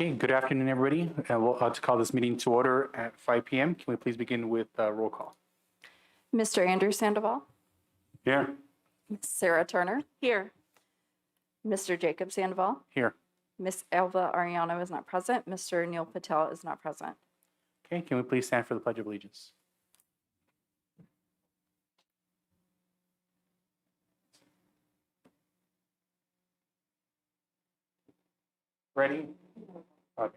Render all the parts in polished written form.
Okay, good afternoon, everybody. We'll to call this meeting to order at 5 p.m. Can we please begin with roll call? Mr. Andrew Sandoval, Here. Sarah Turner, Here. Mr. Jacob Sandoval, Here. Miss Elva Ariano is not present, Mr. Neil Patel is not present. Okay, can we please stand for the Pledge of Allegiance? Ready? Okay.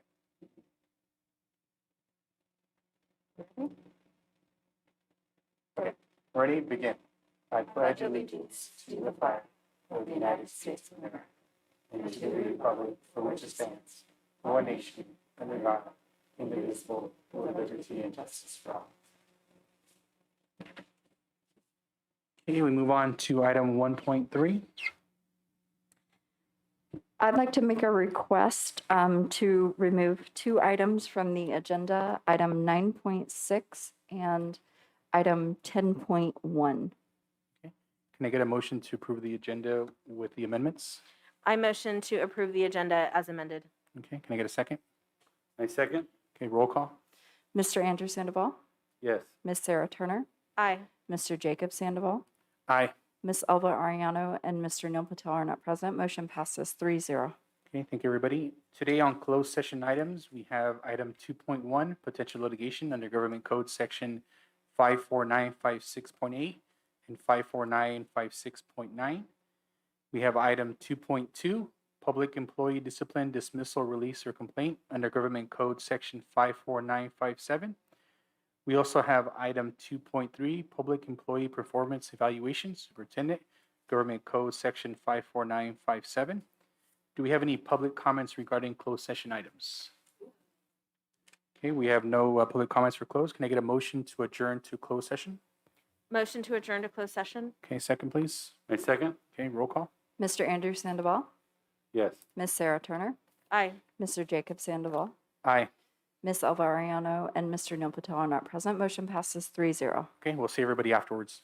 Okay, ready? Begin. I pledge allegiance to the flag of the United States of America and to the republic for which it stands, one nation, under God, indivisible, with liberty and justice for all. Okay, we move on to item 1.3. I'd like to make a request to remove two items from the agenda, item 9.6 and item 10.1. Can I get a motion to approve the agenda with the amendments? I motion to approve the agenda as amended. Okay, can I get a second? I second. Okay, roll call. Mr. Andrew Sandoval, Yes. Miss Sarah Turner, Aye. Mr. Jacob Sandoval, Aye. Miss Elva Ariano, and Mr. Neil Patel are not present. Motion passes 3-0. Okay, thank you, everybody. Today on closed session items, we have item 2.1, potential litigation under Government Code Section 54956.8 and 54956.9. We have item 2.2, public employee discipline, dismissal, release, or complaint under Government Code Section 54957. We also have item 2.3, public employee performance evaluation, superintendent, Government Code Section 54957. Do we have any public comments regarding closed session items? Okay, we have no public comments for closed. Can I get a motion to adjourn to closed session? Motion to adjourn to closed session. Okay, second, please. I second. Okay, roll call. Mr. Andrew Sandoval, Yes. Miss Sarah Turner, Aye. Mr. Jacob Sandoval, Aye. Miss Elva Ariano, and Mr. Neil Patel are not present. Motion passes 3-0. Okay, we'll see everybody afterwards.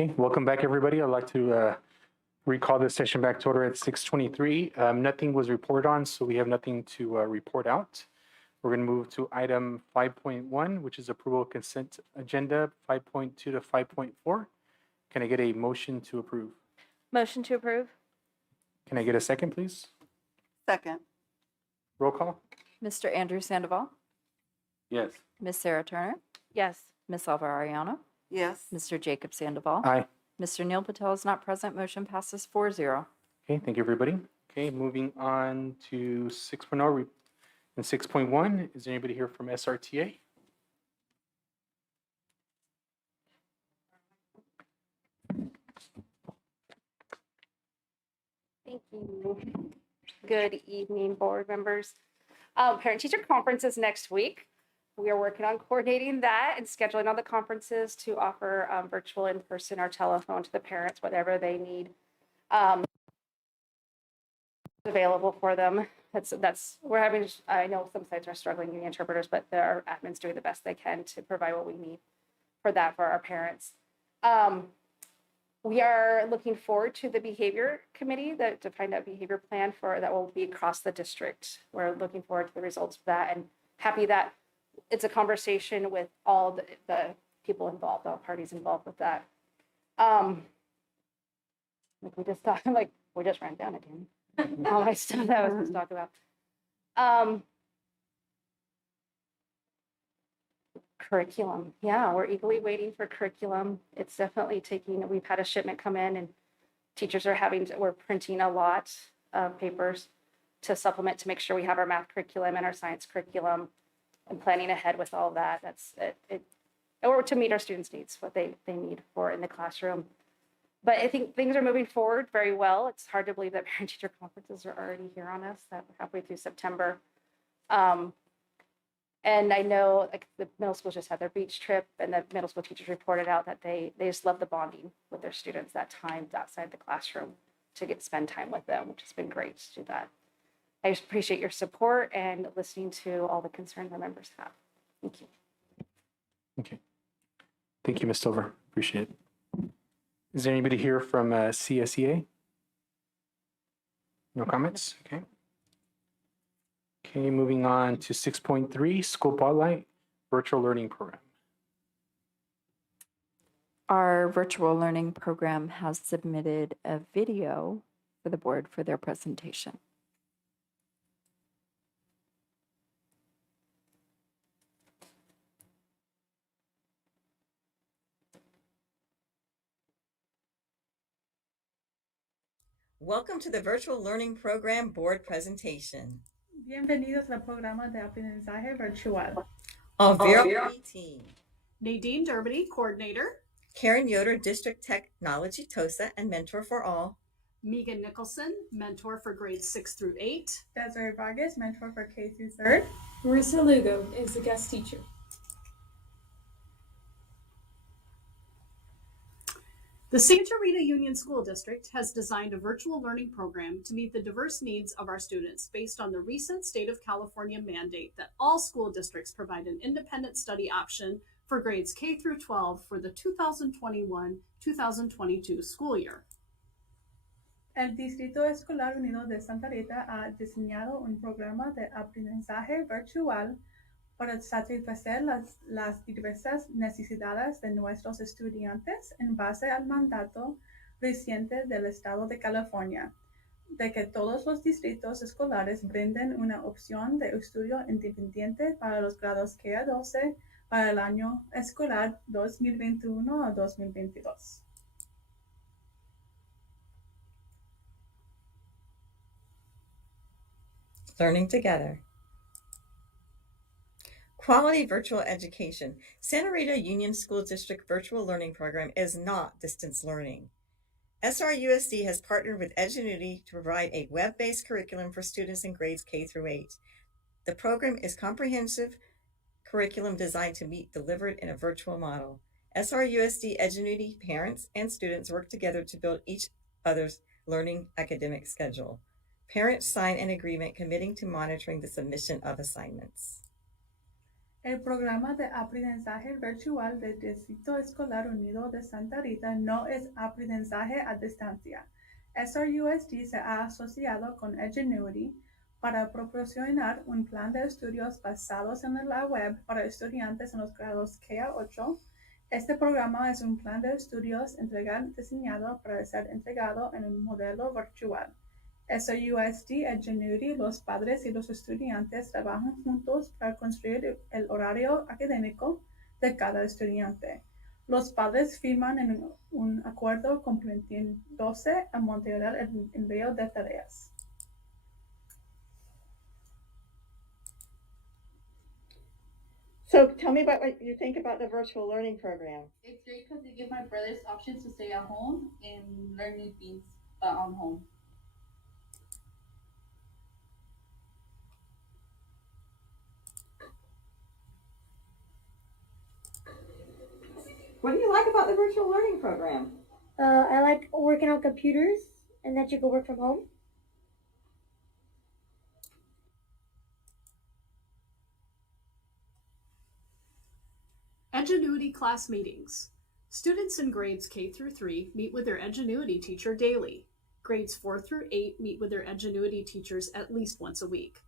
Okay, welcome back, everybody. I'd like to recall this session back to order at 6:23. Nothing was reported on, so we have nothing to report out. We're going to move to item 5.1, which is approval of consent agenda 5.2 to 5.4. Can I get a motion to approve? Motion to approve? Can I get a second, please? Second. Roll call? Mr. Andrew Sandoval, Yes. Ms. Sarah Turner, Yes. Ms. Alva Ariano, Yes. Mr. Jacob Sandoval. Aye. Mr. Neil Patel is not present. Motion passes 4-0. Okay, thank you, everybody. Okay, moving on to 6.0 and 6.1. Is there anybody here from SRTA? Thank you. Good evening, board members. Parent-teacher conference is next week. We are working on coordinating that and scheduling all the conferences to offer virtual, in-person, or telephone to the parents, whatever they need available for them. We're having, I know some sites are struggling getting interpreters, but our admin's doing the best they can to provide what we need for that for our parents. We are looking forward to the behavior committee to find out behavior plan that will be across the district. We're looking forward to the results of that and happy that it's a conversation with all the people involved, all parties involved with that. Like we just talked, like we just ran down it, Danny. All my stuff that I was supposed to talk about. Curriculum. Yeah, we're eagerly waiting for curriculum. It's definitely we've had a shipment come in and teachers we're printing a lot of papers to supplement to make sure we have our math curriculum and our science curriculum and planning ahead with all that. That's it. Or to meet our students' needs, what they need for in the classroom. But I think things are moving forward very well. It's hard to believe that parent-teacher conferences are already here on us, that we're halfway through September. And I know like the middle schools just had their beach trip and the middle school teachers reported out that they just love the bonding with their students, that time outside the classroom to spend time with them, which has been great to do that. I just appreciate your support and listening to all the concerns our members have. Thank you. Okay. Thank you, Ms. Silver. Appreciate it. Is there anybody here from CSEA? No comments? Okay. Okay, moving on to 6.3, School Spotlight, Virtual Learning Program. Our virtual learning program has submitted a video for the board for their presentation. Welcome to the Virtual Learning Program Board presentation. Bienvenidos al programa de aprendizaje virtual. Our VRP team, Nadine Durbany, coordinator. Karen Yoder, District Technology TOSA and Mentor for All. Megan Nicholson, mentor for grades 6 through 8. Desiree Vargas, mentor for K through 3rd. Marissa Lugo is the guest teacher. The Santa Rita Union School District has designed a virtual learning program to meet the diverse needs of our students based on the recent state of California mandate that all school districts provide an independent study option for grades K through 12 for the 2021-2022 school year. El Distrito Escolar Unido de Santa Rita ha diseñado un programa de aprendizaje virtual para satisfacer las diversas necesidades de nuestros estudiantes en base al mandato reciente del Estado de California, de que todos los distritos escolares brinden una opción de estudio independiente para los grados K a 12 para el año escolar 2021 a 2022. Learning together. Quality virtual education. Santa Rita Union School District Virtual Learning Program is not distance learning. SRUSD has partnered with Edgenuity to provide a web-based curriculum for students in grades K through 8. The program is comprehensive curriculum designed to be delivered in a virtual model. SRUSD, Edgenuity, parents, and students work together to build each other's learning academic schedule. Parents sign an agreement committing to monitoring the submission of assignments. El programa de aprendizaje virtual del Distrito Escolar Unido de Santa Rita no es aprendizaje a distancia. SRUSD se ha asociado con Edgenuity para proporcionar un plan de estudios basados en la web para estudiantes en los grados K a 8. Este programa es un plan de estudios integral diseñado para ser entregado en un modelo virtual. SRUSD, Edgenuity, los padres y los estudiantes trabajan juntos para construir el horario académico de cada estudiante. Los padres firman en un acuerdo comprometiéndose a monitorear el envío de tareas. So tell me about what you think about the virtual learning program. It's great because they give my brothers options to stay at home and learn new things on home. What do you like about the virtual learning program? I like working on computers and that you can work from home. Edgenuity class meetings. Students in grades K through 3 meet with their Edgenuity teacher daily. Grades 4 through 8 meet with their Edgenuity teachers at least once a week.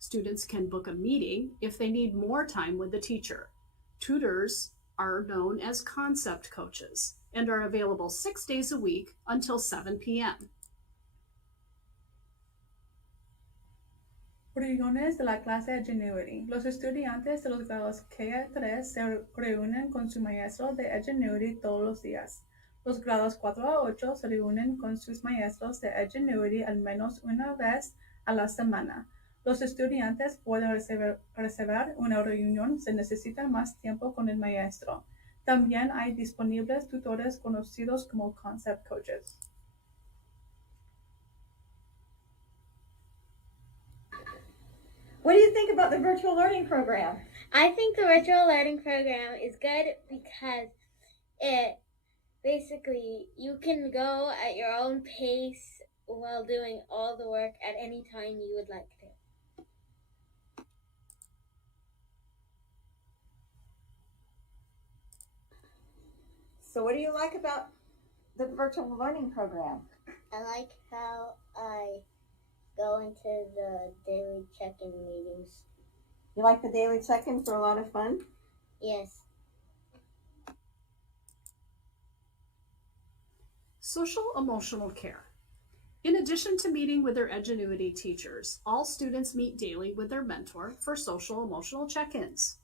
Students can book a meeting if they need more time with the teacher. Tutors are known as concept coaches and are available 6 days a week until 7 p.m. Reuniones de la clase Edgenuity. Los estudiantes de los grados K a 3 se reúnen con su maestro de Edgenuity todos los días. Los grados 4 a 8 se reúnen con sus maestros de Edgenuity al menos una vez a la semana. Los estudiantes pueden reservar una reunión si necesitan más tiempo con el maestro. También hay disponibles tutores conocidos como concept coaches. What do you think about the virtual learning program? I think the virtual learning program is good because it basically you can go at your own pace while doing all the work at any time you would like to. So what do you like about the virtual learning program? I like how I go into the daily check-in meetings. You like the daily check-ins? They're a lot of fun? Yes. Social emotional care. In addition to meeting with their Edgenuity teachers, all students meet daily with their mentor for social emotional check-ins.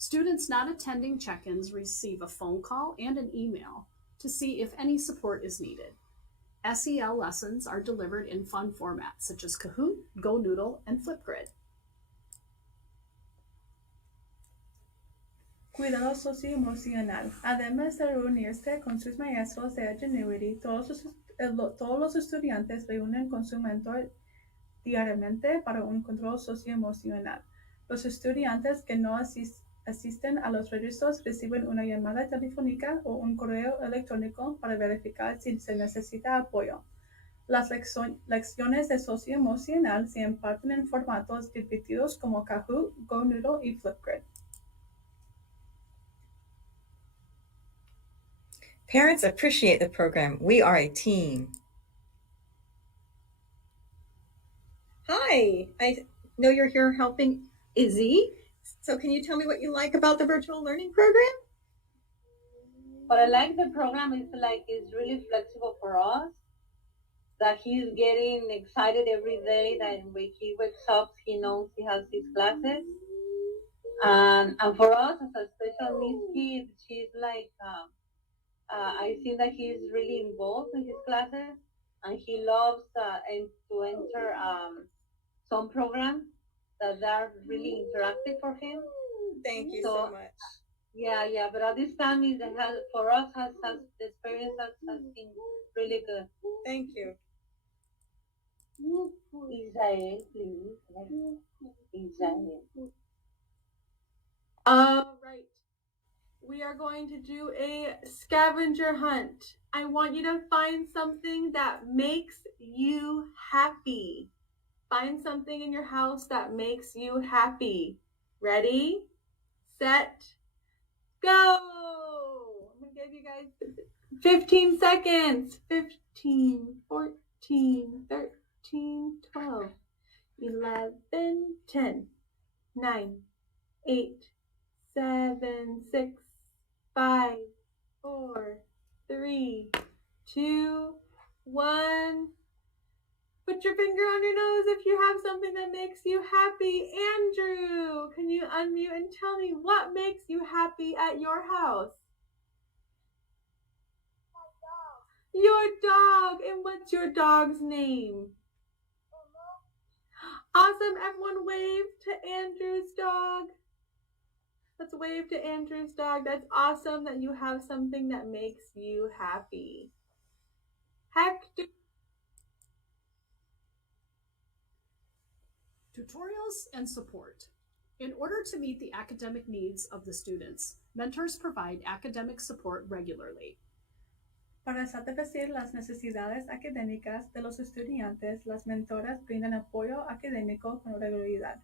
Students not attending check-ins receive a phone call and an email to see if any support is needed. SEL lessons are delivered in fun formats such as Kahoot, GoNoodle, and Flipgrid. Cuidado socioemocional. Además de reunirse con sus maestros de Edgenuity, todos los estudiantes reúnen con su mentor diariamente para un control socioemocional. Los estudiantes que no asisten a los registros reciben una llamada telefónica o un correo electrónico para verificar si se necesita apoyo. Las lecciones de socioemocional se imparten en formatos divertidos como Kahoot, GoNoodle y Flipgrid. Parents appreciate the program. We are a team. Hi, I know you're here helping Izzy. So can you tell me what you like about the virtual learning program? What I like the program is it's really flexible for us. That he's getting excited every day. That when he wakes up, he knows he has his classes. And for us as a special needs kid, she's I see that he's really involved in his classes, and he loves to enter some programs that are really interactive for him. Thank you so much. Yeah, but at this time, for us, the experience has been really good. Thank you. Israel, please. Israel. All right. We are going to do a scavenger hunt. I want you to find something that makes you happy. Find something in your house that makes you happy. Ready, set, go. I'm going to give you guys 15 seconds. 15, 14, 13, 12, 11, 10, 9, 8, 7, 6, 5, 4, 3, 2, 1. Put your finger on your nose if you have something that makes you happy. Andrew, can you unmute and tell me what makes you happy at your house? Your dog. And what's your dog's name? Awesome. Everyone wave to Andrew's dog. Let's wave to Andrew's dog. That's awesome that you have something that makes you happy. Hector. Tutorials and support. In order to meet the academic needs of the students, mentors provide academic support regularly. Para satisfacer las necesidades académicas de los estudiantes, las mentoras brindan apoyo académico con regularidad.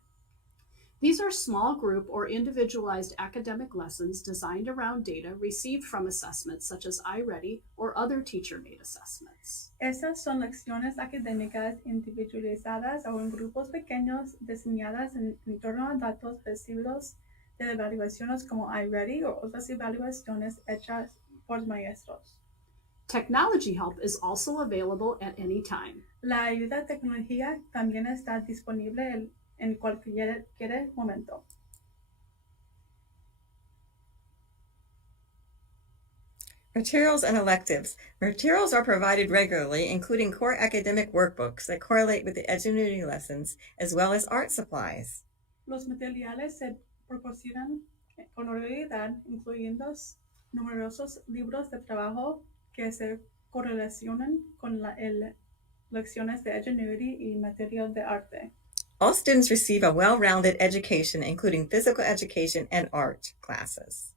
These are small group or individualized academic lessons designed around data received from assessments such as iReady or other teacher-made assessments. Esas son lecciones académicas individualizadas o en grupos pequeños diseñadas en torno a datos recibidos de evaluaciones como iReady o otras evaluaciones hechas por maestros. Technology help is also available at any time. La ayuda tecnológica también está disponible en cualquier momento. Materials and electives. Materials are provided regularly, including core academic workbooks that correlate with the Edgenuity lessons, as well as art supplies. Los materiales se proporcionan con regularidad, incluyendo numerosos libros de trabajo que se correlacionan con las lecciones de Edgenuity y material de arte. All students receive a well-rounded education, including physical education and art classes.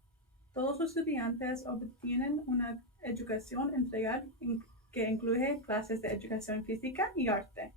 Todos los estudiantes obtienen una educación integral que incluye clases de educación física y arte.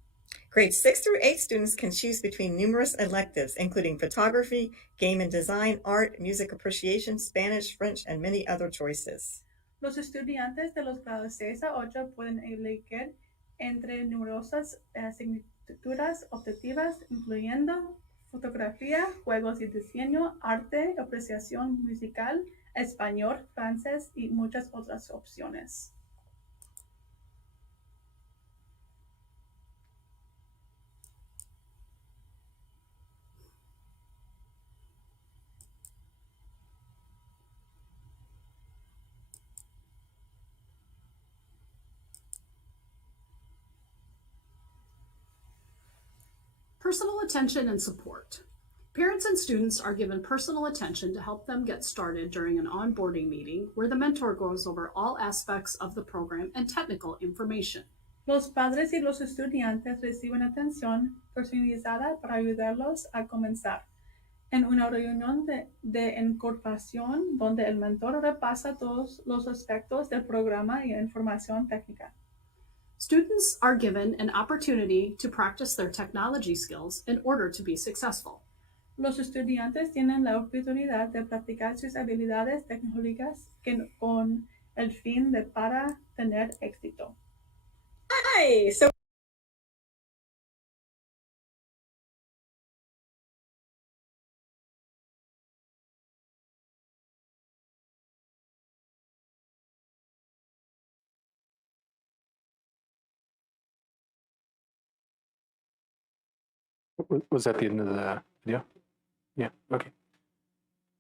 Grades 6 through 8 students can choose between numerous electives, including photography, game and design, art, music appreciation, Spanish, French, and many other choices. Los estudiantes de los grados 6 a 8 pueden elegir entre numerosas asignaturas optativas, incluyendo fotografía, juegos y diseño, arte, apreciación musical, español, francés y muchas otras opciones. Personal attention and support. Parents and students are given personal attention to help them get started during an onboarding meeting where the mentor goes over all aspects of the program and technical information. Los padres y los estudiantes reciben atención personalizada para ayudarlos a comenzar. En una reunión de incorporación donde el mentor repasa todos los aspectos del programa y información técnica. Students are given an opportunity to practice their technology skills in order to be successful. Los estudiantes tienen la oportunidad de practicar sus habilidades tecnológicas con el fin de para tener éxito. Hi! So Was that the end of the video? Yeah, okay.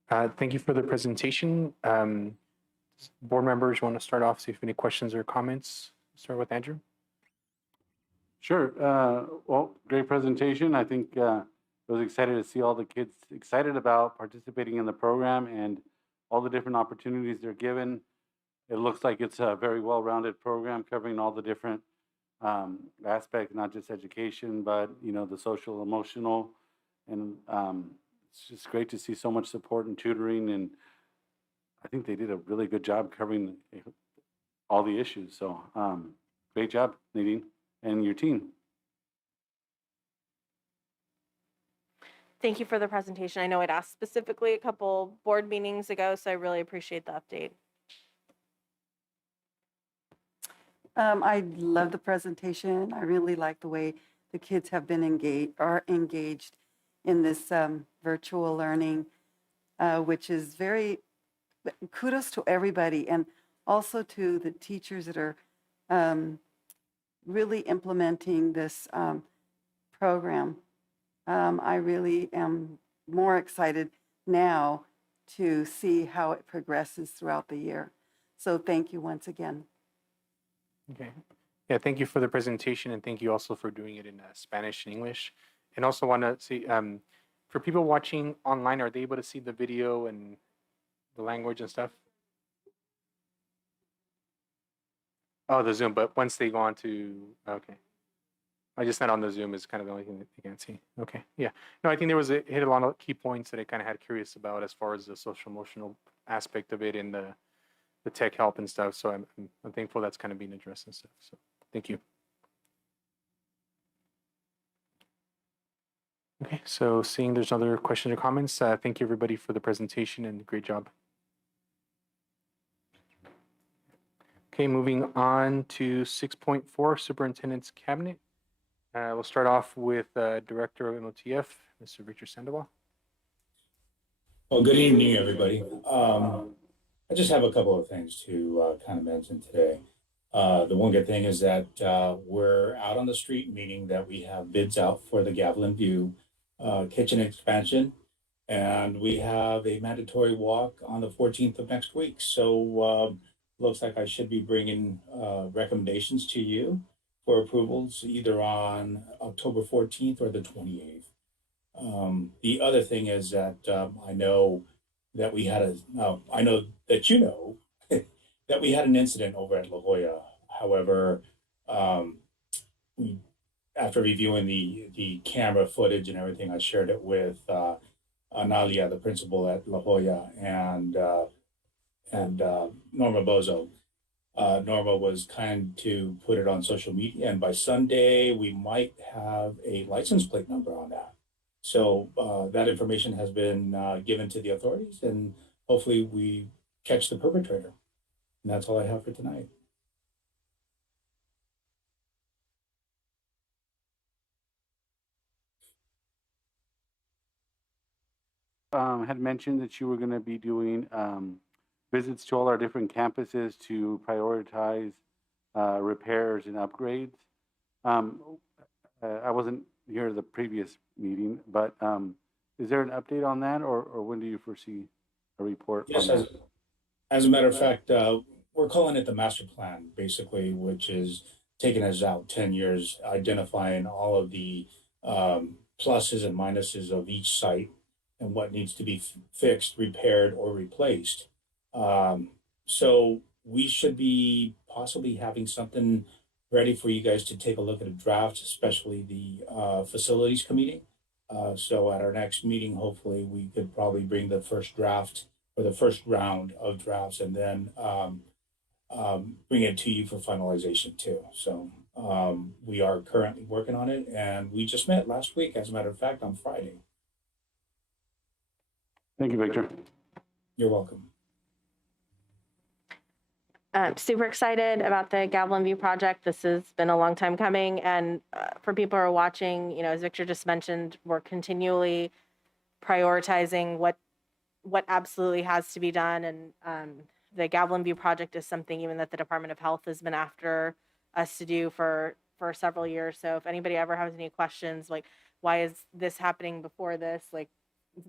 Thank you for the presentation. Board members, want to start off, see if any questions or comments? Start with Andrew. Sure. Well, great presentation. I think I was excited to see all the kids excited about participating in the program and all the different opportunities they're given. It looks like it's a very well-rounded program covering all the different aspects, not just education, but the social, emotional, and it's just great to see so much support and tutoring. And I think they did a really good job covering all the issues. So great job, Nadine, and your team. Thank you for the presentation. I know I'd asked specifically a couple board meetings ago, so I really appreciate the update. I love the presentation. I really like the way the kids have been engaged in this virtual learning, which is very kudos to everybody, and also to the teachers that are really implementing this program. I really am more excited now to see how it progresses throughout the year. So thank you once again. Okay. Yeah, thank you for the presentation, and thank you also for doing it in Spanish and English. And also want to see, for people watching online, are they able to see the video and the language and stuff? Oh, the Zoom, but once they go on to, okay. I just not on the Zoom is kind of the only thing that they can't see. Okay, yeah. No, I think there was hit a lot of key points that I kind of had curious about as far as the social emotional aspect of it and the tech help and stuff. So I'm thankful that's kind of being addressed and stuff. So thank you. Okay, so seeing there's other questions or comments, thank you everybody for the presentation and great job. Okay, moving on to 6.4, Superintendent's Cabinet. We'll start off with Director of MOTF, Mr. Victor Sandoval. Well, good evening, everybody. I just have a couple of things to kind of mention today. The one good thing is that we're out on the street, meaning that we have bids out for the Gavilan View kitchen expansion, and we have a mandatory walk on the 14th of next week. So looks like I should be bringing recommendations to you for approvals either on October 14th or the 28th. The other thing is that I know that we had I know that you know that we had an incident over at La Jolla. However, after reviewing the camera footage and everything, I shared it with Analia, the principal at La Jolla, and Norma Bozo. Norma was kind to put it on social media, and by Sunday we might have a license plate number on that. So that information has been given to the authorities, and hopefully we catch the perpetrator. And that's all I have for tonight. Had mentioned that you were going to be doing visits to all our different campuses to prioritize repairs and upgrades. I wasn't here at the previous meeting, but is there an update on that, or when do you foresee a report? Yes, as a matter of fact, we're calling it the master plan, basically, which is taking us out 10 years, identifying all of the pluses and minuses of each site and what needs to be fixed, repaired, or replaced. So we should be possibly having something ready for you guys to take a look at a draft, especially the facilities committee. So at our next meeting, hopefully we could probably bring the first draft or the first round of drafts, and then bring it to you for finalization too. So we are currently working on it, and we just met last week, as a matter of fact, on Friday. Thank you, Victor. You're welcome. Super excited about the Gavilan View project. This has been a long time coming, and for people who are watching, you know, as Victor just mentioned, we're continually prioritizing what absolutely has to be done, and the Gavilan View project is something even that the Department of Health has been after us to do for several years. So if anybody ever has any questions, like why is this happening before this, like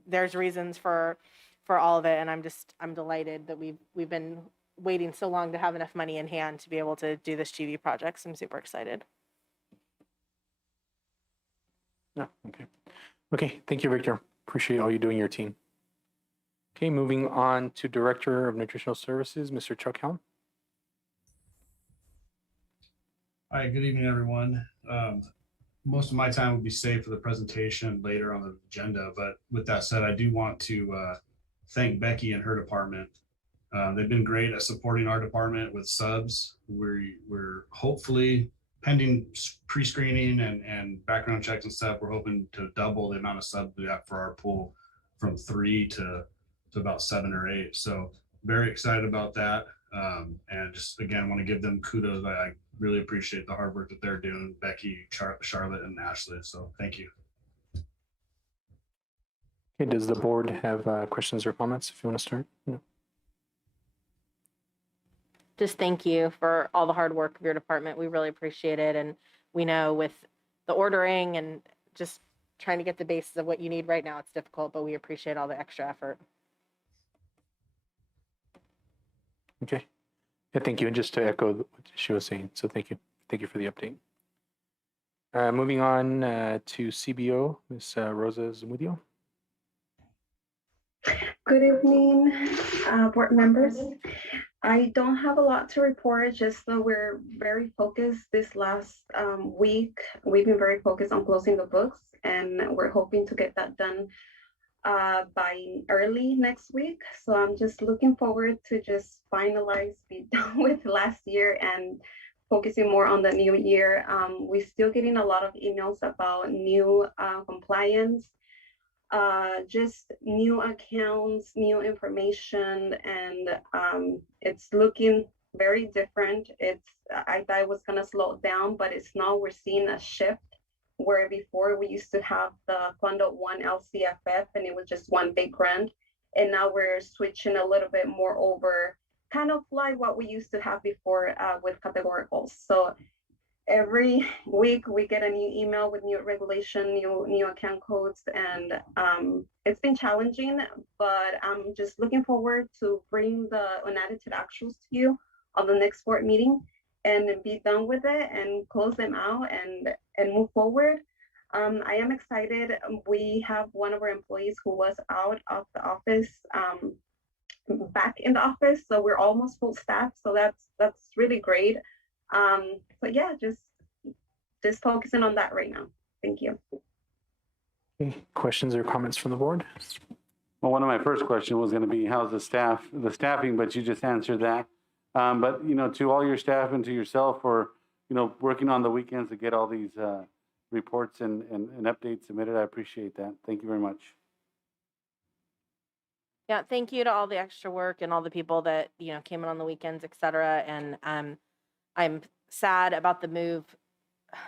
there's reasons for all of it, and I'm delighted that we've been waiting so long to have enough money in hand to be able to do this GV project. So I'm super excited. Yeah, okay. Okay, thank you, Victor. Appreciate all you doing, your team. Okay, moving on to Director of Nutritional Services, Mr. Chuck Helm. Hi, good evening, everyone. Most of my time will be saved for the presentation later on the agenda, but with that said, I do want to thank Becky and her department. They've been great at supporting our department with subs. We're hopefully pending pre-screening and background checks and stuff, we're hoping to double the amount of subs we have for our pool from 3 to about 7 or 8. So very excited about that. And just, again, want to give them kudos. I really appreciate the hard work that they're doing, Becky, Charlotte, and Ashley. So thank you. Okay, does the board have questions or comments if you want to start? No. Just thank you for all the hard work of your department. We really appreciate it. And we know with the ordering and just trying to get the basis of what you need right now, it's difficult, but we appreciate all the extra effort. Okay. Yeah, thank you. And just to echo what she was saying, so thank you. Thank you for the update. Moving on to CBO, Ms. Rosa Zamudio. Good evening, board members. I don't have a lot to report, just that we're very focused this last week. We've been very focused on closing the books, and we're hoping to get that done by early next week. So I'm just looking forward to just be done with last year and focusing more on the new year. We're still getting a lot of emails about new compliance, just new accounts, new information, and it's looking very different. I thought it was gonna slow down, but it's not. We're seeing a shift where before we used to have the Fundo 1 LCFF and it was just one big grant, and now we're switching a little bit more over, kind of like what we used to have before with categoricals. So every week we get a new email with new regulation, new account codes, and it's been challenging, but I'm just looking forward to bring the unedited actuals to you on the next board meeting and be done with it and close them out and move forward. I am excited. We have one of our employees who was out of the office, back in the office, so we're almost full staff. So that's really great. But yeah, just focusing on that right now. Thank you. Okay. Questions or comments from the board? Well, one of my first questions was going to be how's the staffing, but you just answered that. But, to all your staff and to yourself for, working on the weekends to get all these reports and updates submitted, I appreciate that. Thank you very much. Yeah, thank you to all the extra work and all the people that, came in on the weekends, et cetera. And I'm sad about the move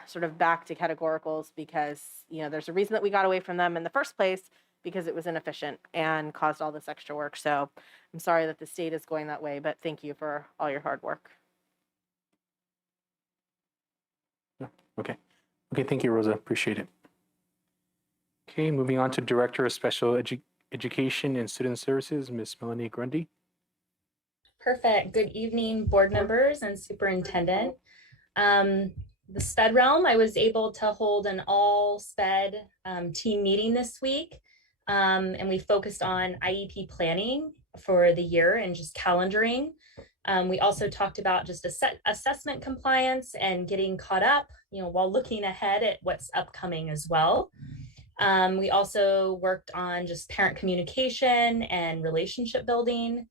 sort of back to categoricals because, there's a reason that we got away from them in the first place, because it was inefficient and caused all this extra work. So I'm sorry that the state is going that way, but thank you for all your hard work. Okay. Okay, thank you, Rosa. Appreciate it. Okay, moving on to Director of Special Education and Student Services, Ms. Melanie Grundy. Perfect. Good evening, board members and superintendent. The SPED realm, I was able to hold an all SPED team meeting this week. And we focused on IEP planning for the year and just calendaring. We also talked about just assessment compliance and getting caught up, while looking ahead at what's upcoming as well. We also worked on just parent communication and relationship building.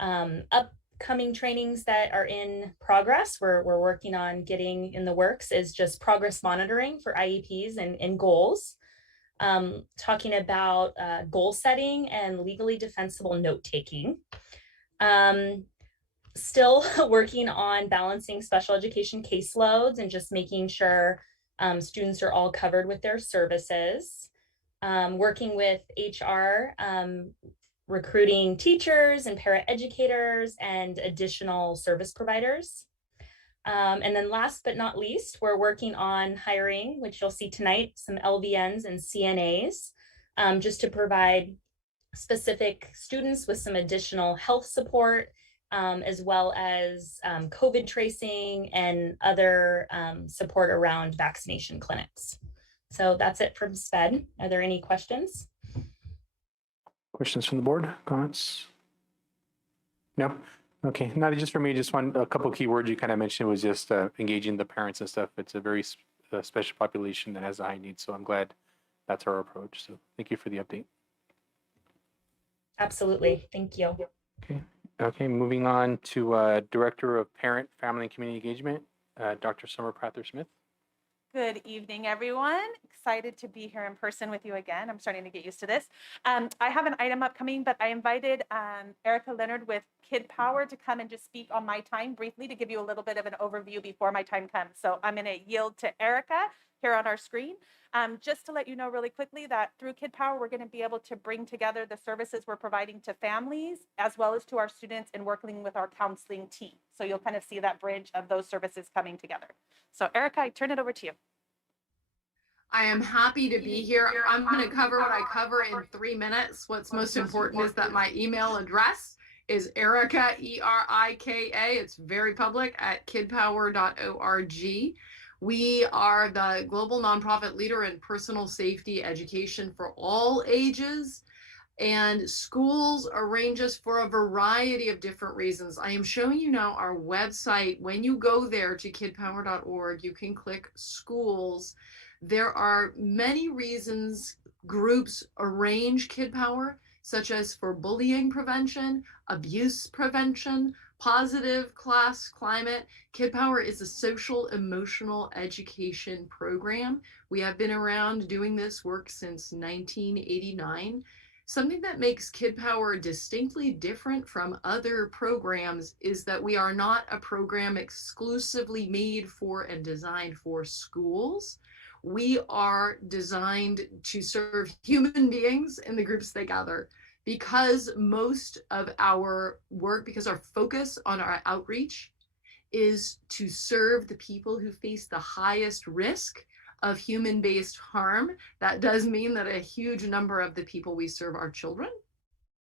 Upcoming trainings that are in progress, we're working on getting in the works is just progress monitoring for IEPs and goals. Talking about goal setting and legally defensible note-taking. Still working on balancing special education caseloads and just making sure students are all covered with their services. Working with HR, recruiting teachers and paraeducators and additional service providers. And then last but not least, we're working on hiring, which you'll see tonight, some LVNs and CNAs, just to provide specific students with some additional health support, as well as COVID tracing and other support around vaccination clinics. So that's it from SPED. Are there any questions? Questions from the board? Comments? No? Okay, not just for me, just a couple of key words you kind of mentioned was just engaging the parents and stuff. It's a very special population that has a high need, so I'm glad that's our approach. So thank you for the update. Absolutely, thank you. Okay, moving on to Director of Parent, Family, and Community Engagement, Dr. Summer Prather-Smith. Good evening, everyone. Excited to be here in person with you again. I'm starting to get used to this. I have an item upcoming, but I invited Erica Leonard with Kid Power to come and just speak on my time briefly to give you a little bit of an overview before my time comes. So I'm going to yield to Erica here on our screen. Just to let you know really quickly that through Kid Power, we're going to be able to bring together the services we're providing to families as well as to our students and working with our counseling team. So you'll kind of see that bridge of those services coming together. So Erica, I turn it over to you. I am happy to be here. I'm going to cover what I cover in 3 minutes. What's most important is that my email address is Erica, E-R-I-K-A. It's very public at kidpower.org. We are the global nonprofit leader in personal safety education for all ages. And schools arrange us for a variety of different reasons. I am showing you now our website. When you go there to kidpower.org, you can click schools. There are many reasons groups arrange Kid Power, such as for bullying prevention, abuse prevention, positive class climate. Kid Power is a social emotional education program. We have been around doing this work since 1989. Something that makes Kid Power distinctly different from other programs is that we are not a program exclusively made for and designed for schools. We are designed to serve human beings in the groups they gather. Because most of our work, because our focus on our outreach is to serve the people who face the highest risk of human-based harm, that does mean that a huge number of the people we serve are children.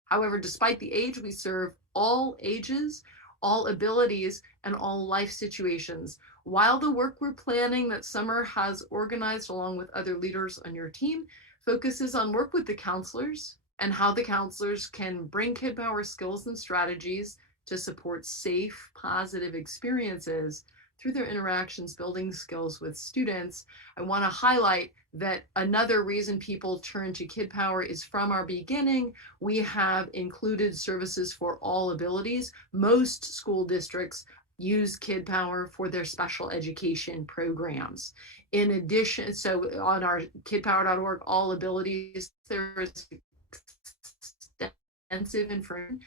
However, despite the age, we serve all ages, all abilities, and all life situations. While the work we're planning that Summer has organized along with other leaders on your team focuses on work with the counselors and how the counselors can bring Kid Power skills and strategies to support safe, positive experiences through their interactions, building skills with students. I want to highlight that another reason people turn to Kid Power is from our beginning, we have included services for all abilities. Most school districts use Kid Power for their special education programs. In addition, so on our kidpower.org all abilities, there is extensive information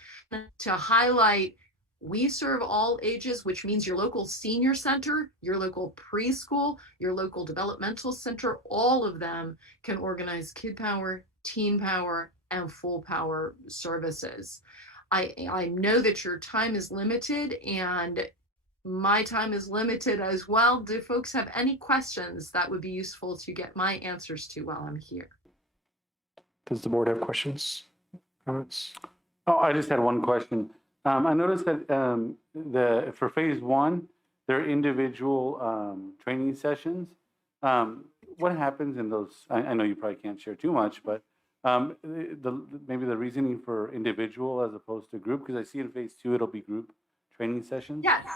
to highlight we serve all ages, which means your local senior center, your local preschool, your local developmental center, all of them can organize Kid Power, Teen Power, and Full Power services. I know that your time is limited and my time is limited as well. Do folks have any questions that would be useful to get my answers to while I'm here? Does the board have questions, comments? Oh, I just had one question. I noticed that for phase one, there are individual training sessions. What happens in those? I know you probably can't share too much, but maybe the reasoning for individual as opposed to group, because I see in phase two it'll be group training sessions. Yes.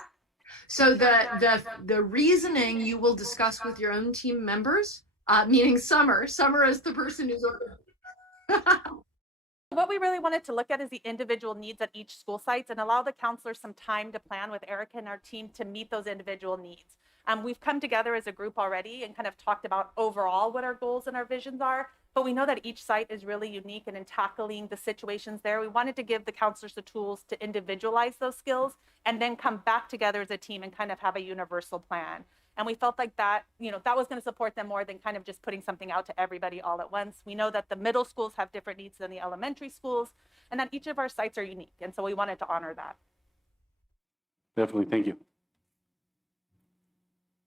So the reasoning you will discuss with your own team members, meaning Summer. Summer is the person who's What we really wanted to look at is the individual needs at each school sites and allow the counselors some time to plan with Erica and our team to meet those individual needs. We've come together as a group already and kind of talked about overall what our goals and our visions are, but we know that each site is really unique, and in tackling the situations there, we wanted to give the counselors the tools to individualize those skills and then come back together as a team and kind of have a universal plan. And we felt like that, that was going to support them more than kind of just putting something out to everybody all at once. We know that the middle schools have different needs than the elementary schools, and that each of our sites are unique. And so we wanted to honor that. Definitely, thank you.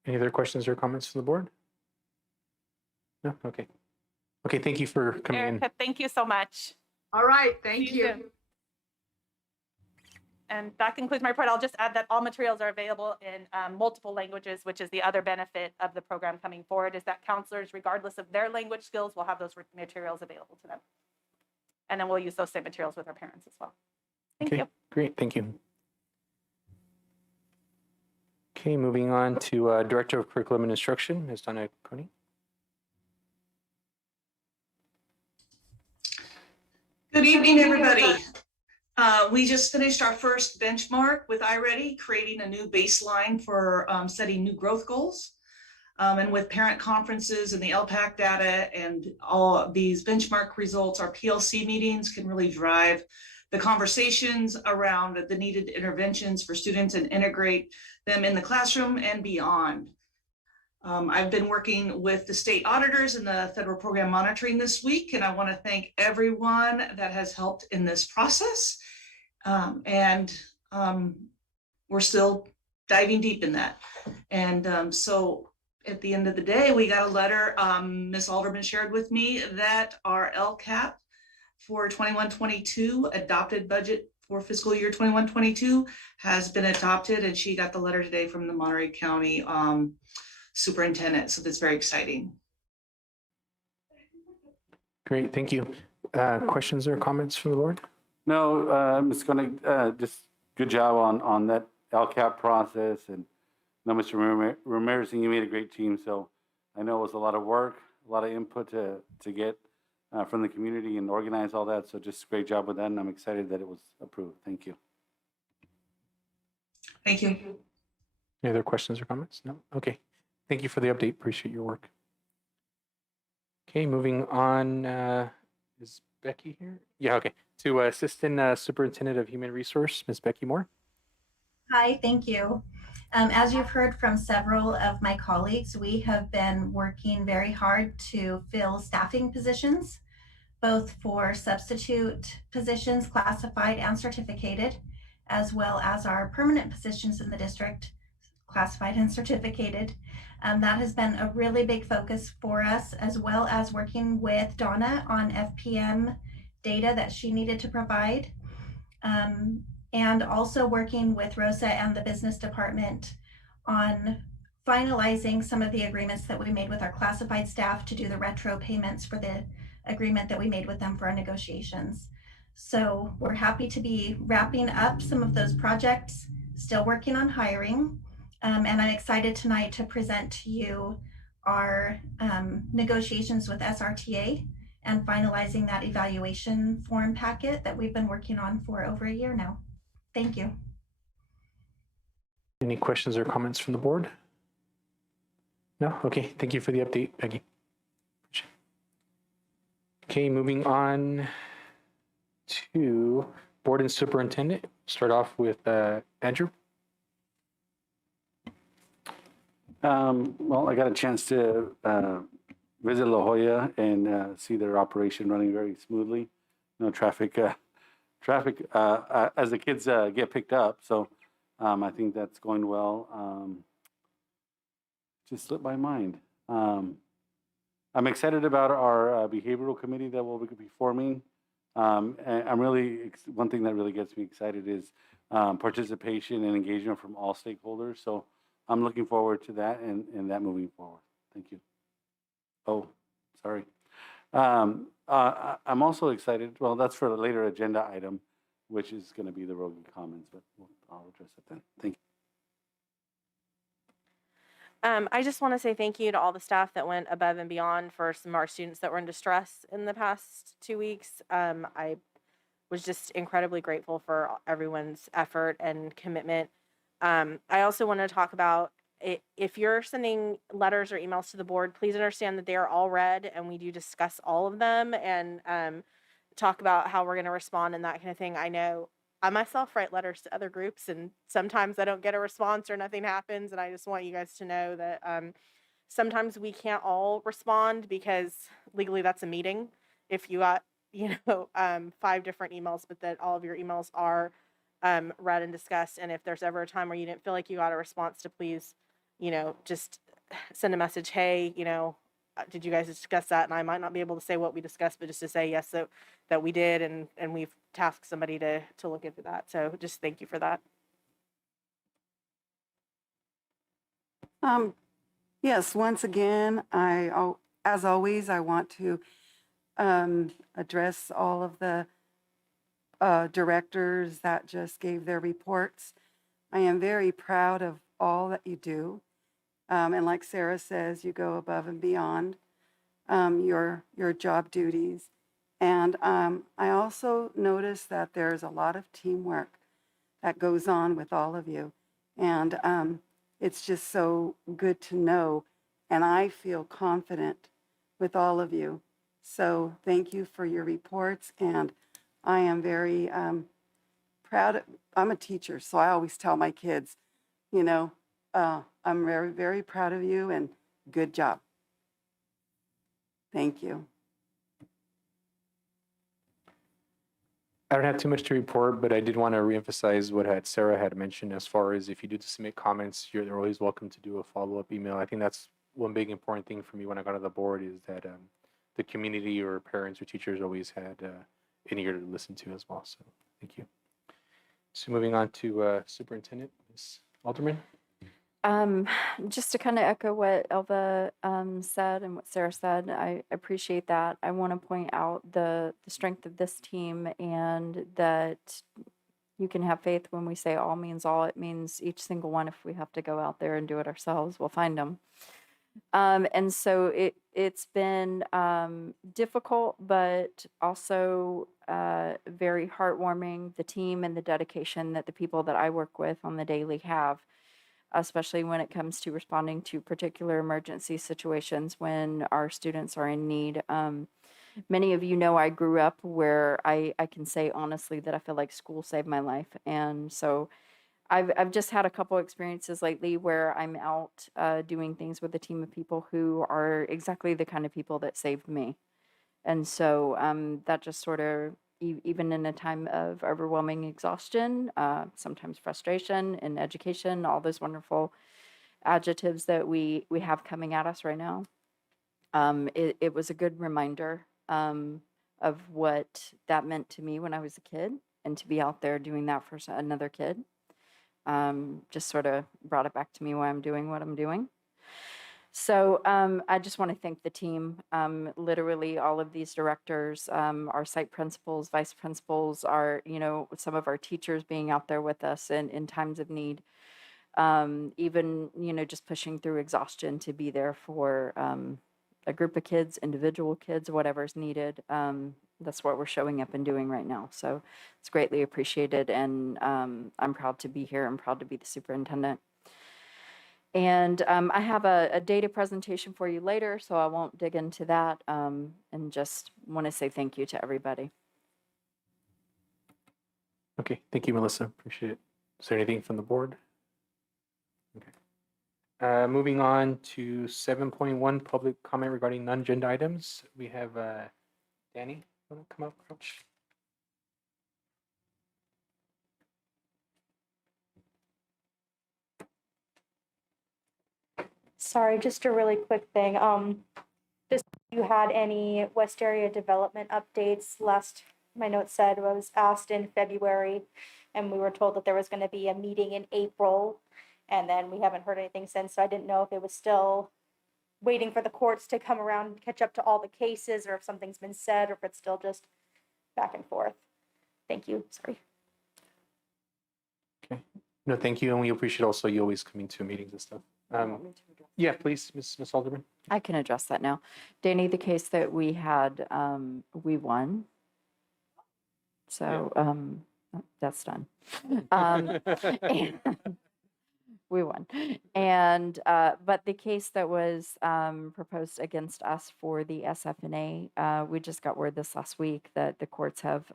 Any other questions or comments from the board? No? Okay. Okay, thank you for coming in. Erica, thank you so much. All right, thank you. Soon. And that concludes my report. I'll just add that all materials are available in multiple languages, which is the other benefit of the program coming forward, is that counselors, regardless of their language skills, will have those materials available to them. And then we'll use those same materials with our parents as well. Thank you. Great, thank you. Okay, moving on to Director of Curriculum and Instruction, Ms. Donna Coney. Good evening, everybody. We just finished our first benchmark with iReady, creating a new baseline for setting new growth goals. And with parent conferences and the LPAC data and all these benchmark results, our PLC meetings can really drive the conversations around the needed interventions for students and integrate them in the classroom and beyond. I've been working with the state auditors and the federal program monitoring this week, and I want to thank everyone that has helped in this process. We're still diving deep in that. And so at the end of the day, we got a letter Ms. Alderman shared with me that our LCAP for 21-22 adopted budget for fiscal year 21-22 has been adopted, and she got the letter today from the Monterey County superintendent. So that's very exciting. Great, thank you. Questions or comments from the board? No, Ms. Koenig, just good job on that LCAP process. And no, Mr. Ramirez, you made a great team. So I know it was a lot of work, a lot of input to get from the community and organize all that. So just great job with that. And I'm excited that it was approved. Thank you. Thank you. Any other questions or comments? No? Okay. Thank you for the update. Appreciate your work. Okay, moving on. Is Becky here? Yeah, okay. To Assistant Superintendent of Human Resource, Ms. Becky Moore. Hi, thank you. As you've heard from several of my colleagues, we have been working very hard to fill staffing positions, both for substitute positions, classified and certificated, as well as our permanent positions in the district, classified and certificated. That has been a really big focus for us, as well as working with Donna on FPM data that she needed to provide. And also working with Rosa and the business department on finalizing some of the agreements that we made with our classified staff to do the retro payments for the agreement that we made with them for our negotiations. So we're happy to be wrapping up some of those projects, still working on hiring. And I'm excited tonight to present to you our negotiations with SRTA and finalizing that evaluation form packet that we've been working on for over a year now. Thank you. Any questions or comments from the board? No? Okay, thank you for the update, Peggy. Okay, moving on to board and superintendent. Start off with Andrew. Well, I got a chance to visit La Jolla and see their operation running very smoothly. No traffic as the kids get picked up. So I think that's going well. Just slipped my mind. I'm excited about our behavioral committee that we'll be forming. And I'm really, one thing that really gets me excited is participation and engagement from all stakeholders. So I'm looking forward to that and that moving forward. Thank you. Oh, sorry. I'm also excited. Well, that's for the later agenda item, which is going to be the Rogan comments, but I'll address it then. Thank you. I just want to say thank you to all the staff that went above and beyond for some of our students that were in distress in the past 2 weeks. I was just incredibly grateful for everyone's effort and commitment. I also want to talk about if you're sending letters or emails to the board, please understand that they are all read and we do discuss all of them and talk about how we're going to respond and that kind of thing. I know I myself write letters to other groups and sometimes I don't get a response or nothing happens. And I just want you guys to know that sometimes we can't all respond because legally that's a meeting. If you got, 5 different emails, but that all of your emails are read and discussed. And if there's ever a time where you didn't feel like you got a response, to please, just send a message. Hey, did you guys discuss that? And I might not be able to say what we discussed, but just to say yes, so that we did, and we've tasked somebody to look into that. So just thank you for that. Yes, once again, as always, I want to address all of the directors that just gave their reports. I am very proud of all that you do. And like Sarah says, you go above and beyond your job duties. And I also noticed that there's a lot of teamwork that goes on with all of you. And it's just so good to know. And I feel confident with all of you. So thank you for your reports. And I am very proud. I'm a teacher, so I always tell my kids, you know, I'm very, very proud of you and good job. Thank you. I don't have too much to report, but I did want to reemphasize what Sarah had mentioned as far as if you do submit comments, you're always welcome to do a follow-up email. I think that's one big important thing for me when I got on the board is that the community or parents or teachers always had an ear to listen to as well. So thank you. So moving on to Superintendent, Ms. Alderman. Just to kind of echo what Elva said and what Sarah said, I appreciate that. I want to point out the strength of this team and that you can have faith when we say all means all. It means each single one. If we have to go out there and do it ourselves, we'll find them. And so it's been difficult, but also very heartwarming, the team and the dedication that the people that I work with on the daily have, especially when it comes to responding to particular emergency situations when our students are in need. Many of you know I grew up where I can say honestly that I feel like school saved my life. And so I've just had a couple experiences lately where I'm out doing things with a team of people who are exactly the kind of people that saved me. And so that just sort of, even in a time of overwhelming exhaustion, sometimes frustration in education, all those wonderful adjectives that we have coming at us right now, it was a good reminder of what that meant to me when I was a kid, and to be out there doing that for another kid. Just sort of brought it back to me why I'm doing what I'm doing. So I just want to thank the team, literally all of these directors, our site principals, vice principals, some of our teachers being out there with us in times of need, even, just pushing through exhaustion to be there for a group of kids, individual kids, whatever's needed. That's what we're showing up and doing right now. So it's greatly appreciated, and I'm proud to be here. I'm proud to be the superintendent. And I have a data presentation for you later, so I won't dig into that, and just want to say thank you to everybody. Okay, thank you, Melissa. Appreciate it. Is there anything from the board? Okay. Moving on to 7.1, public comment regarding non-agenda items. We have Danny. Want to come up, Coach? Sorry, just a really quick thing. Just if you had any West Area development updates. My note said I was asked in February, and we were told that there was going to be a meeting in April, and then we haven't heard anything since. So I didn't know if it was still waiting for the courts to come around and catch up to all the cases, or if something's been said, or if it's still just back and forth. Thank you. Sorry. Okay. No, thank you, and we appreciate also you always coming to meetings and stuff. Yeah, please, Ms. Alderman. I can address that now. Danny, the case that we had, we won. So that's done. We won. And but the case that was proposed against us for the SFNA, we just got word this last week that the courts have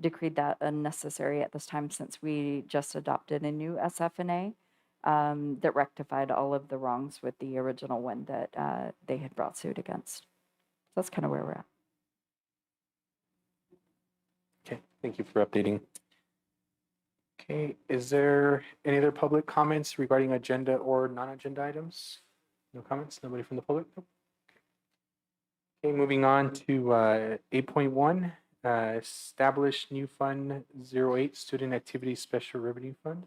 decreed that unnecessary at this time, since we just adopted a new SFNA that rectified all of the wrongs with the original one that they had brought suit against. So that's kind of where we're at. Okay, thank you for updating. Okay, is there any other public comments regarding agenda or non-agenda items? No comments? Nobody from the public? Nope. Okay, moving on to 8.1, establish new fund 08, Student Activity Special Revenue Fund.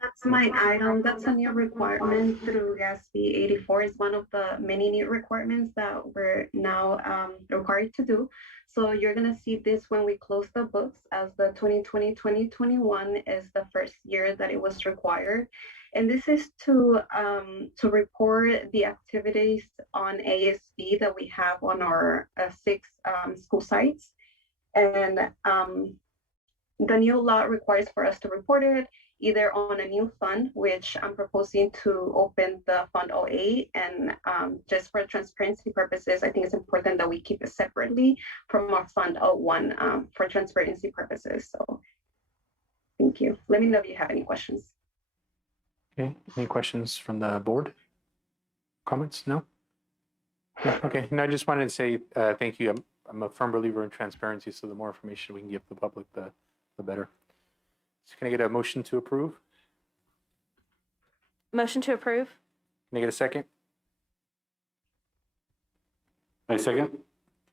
That's my item. That's a new requirement through GASB 84. It's one of the many new requirements that we're now required to do. So you're going to see this when we close the books, as the 2020-2021 is the first year that it was required. and this is to report the activities on ASB that we have on our 6 school sites. And the new law requires for us to report it either on a new fund, which I'm proposing to open the Fund 08, and just for transparency purposes, I think it's important that we keep it separately from our Fund 01 for transparency purposes. So thank you. Let me know if you have any questions. Okay, any questions from the board? Comments? No? Yeah, okay, no, I just wanted to say thank you. I'm a firm believer in transparency, so the more information we can give the public, the better. So can I get a motion to approve? Motion to approve? Can I get a second? I second.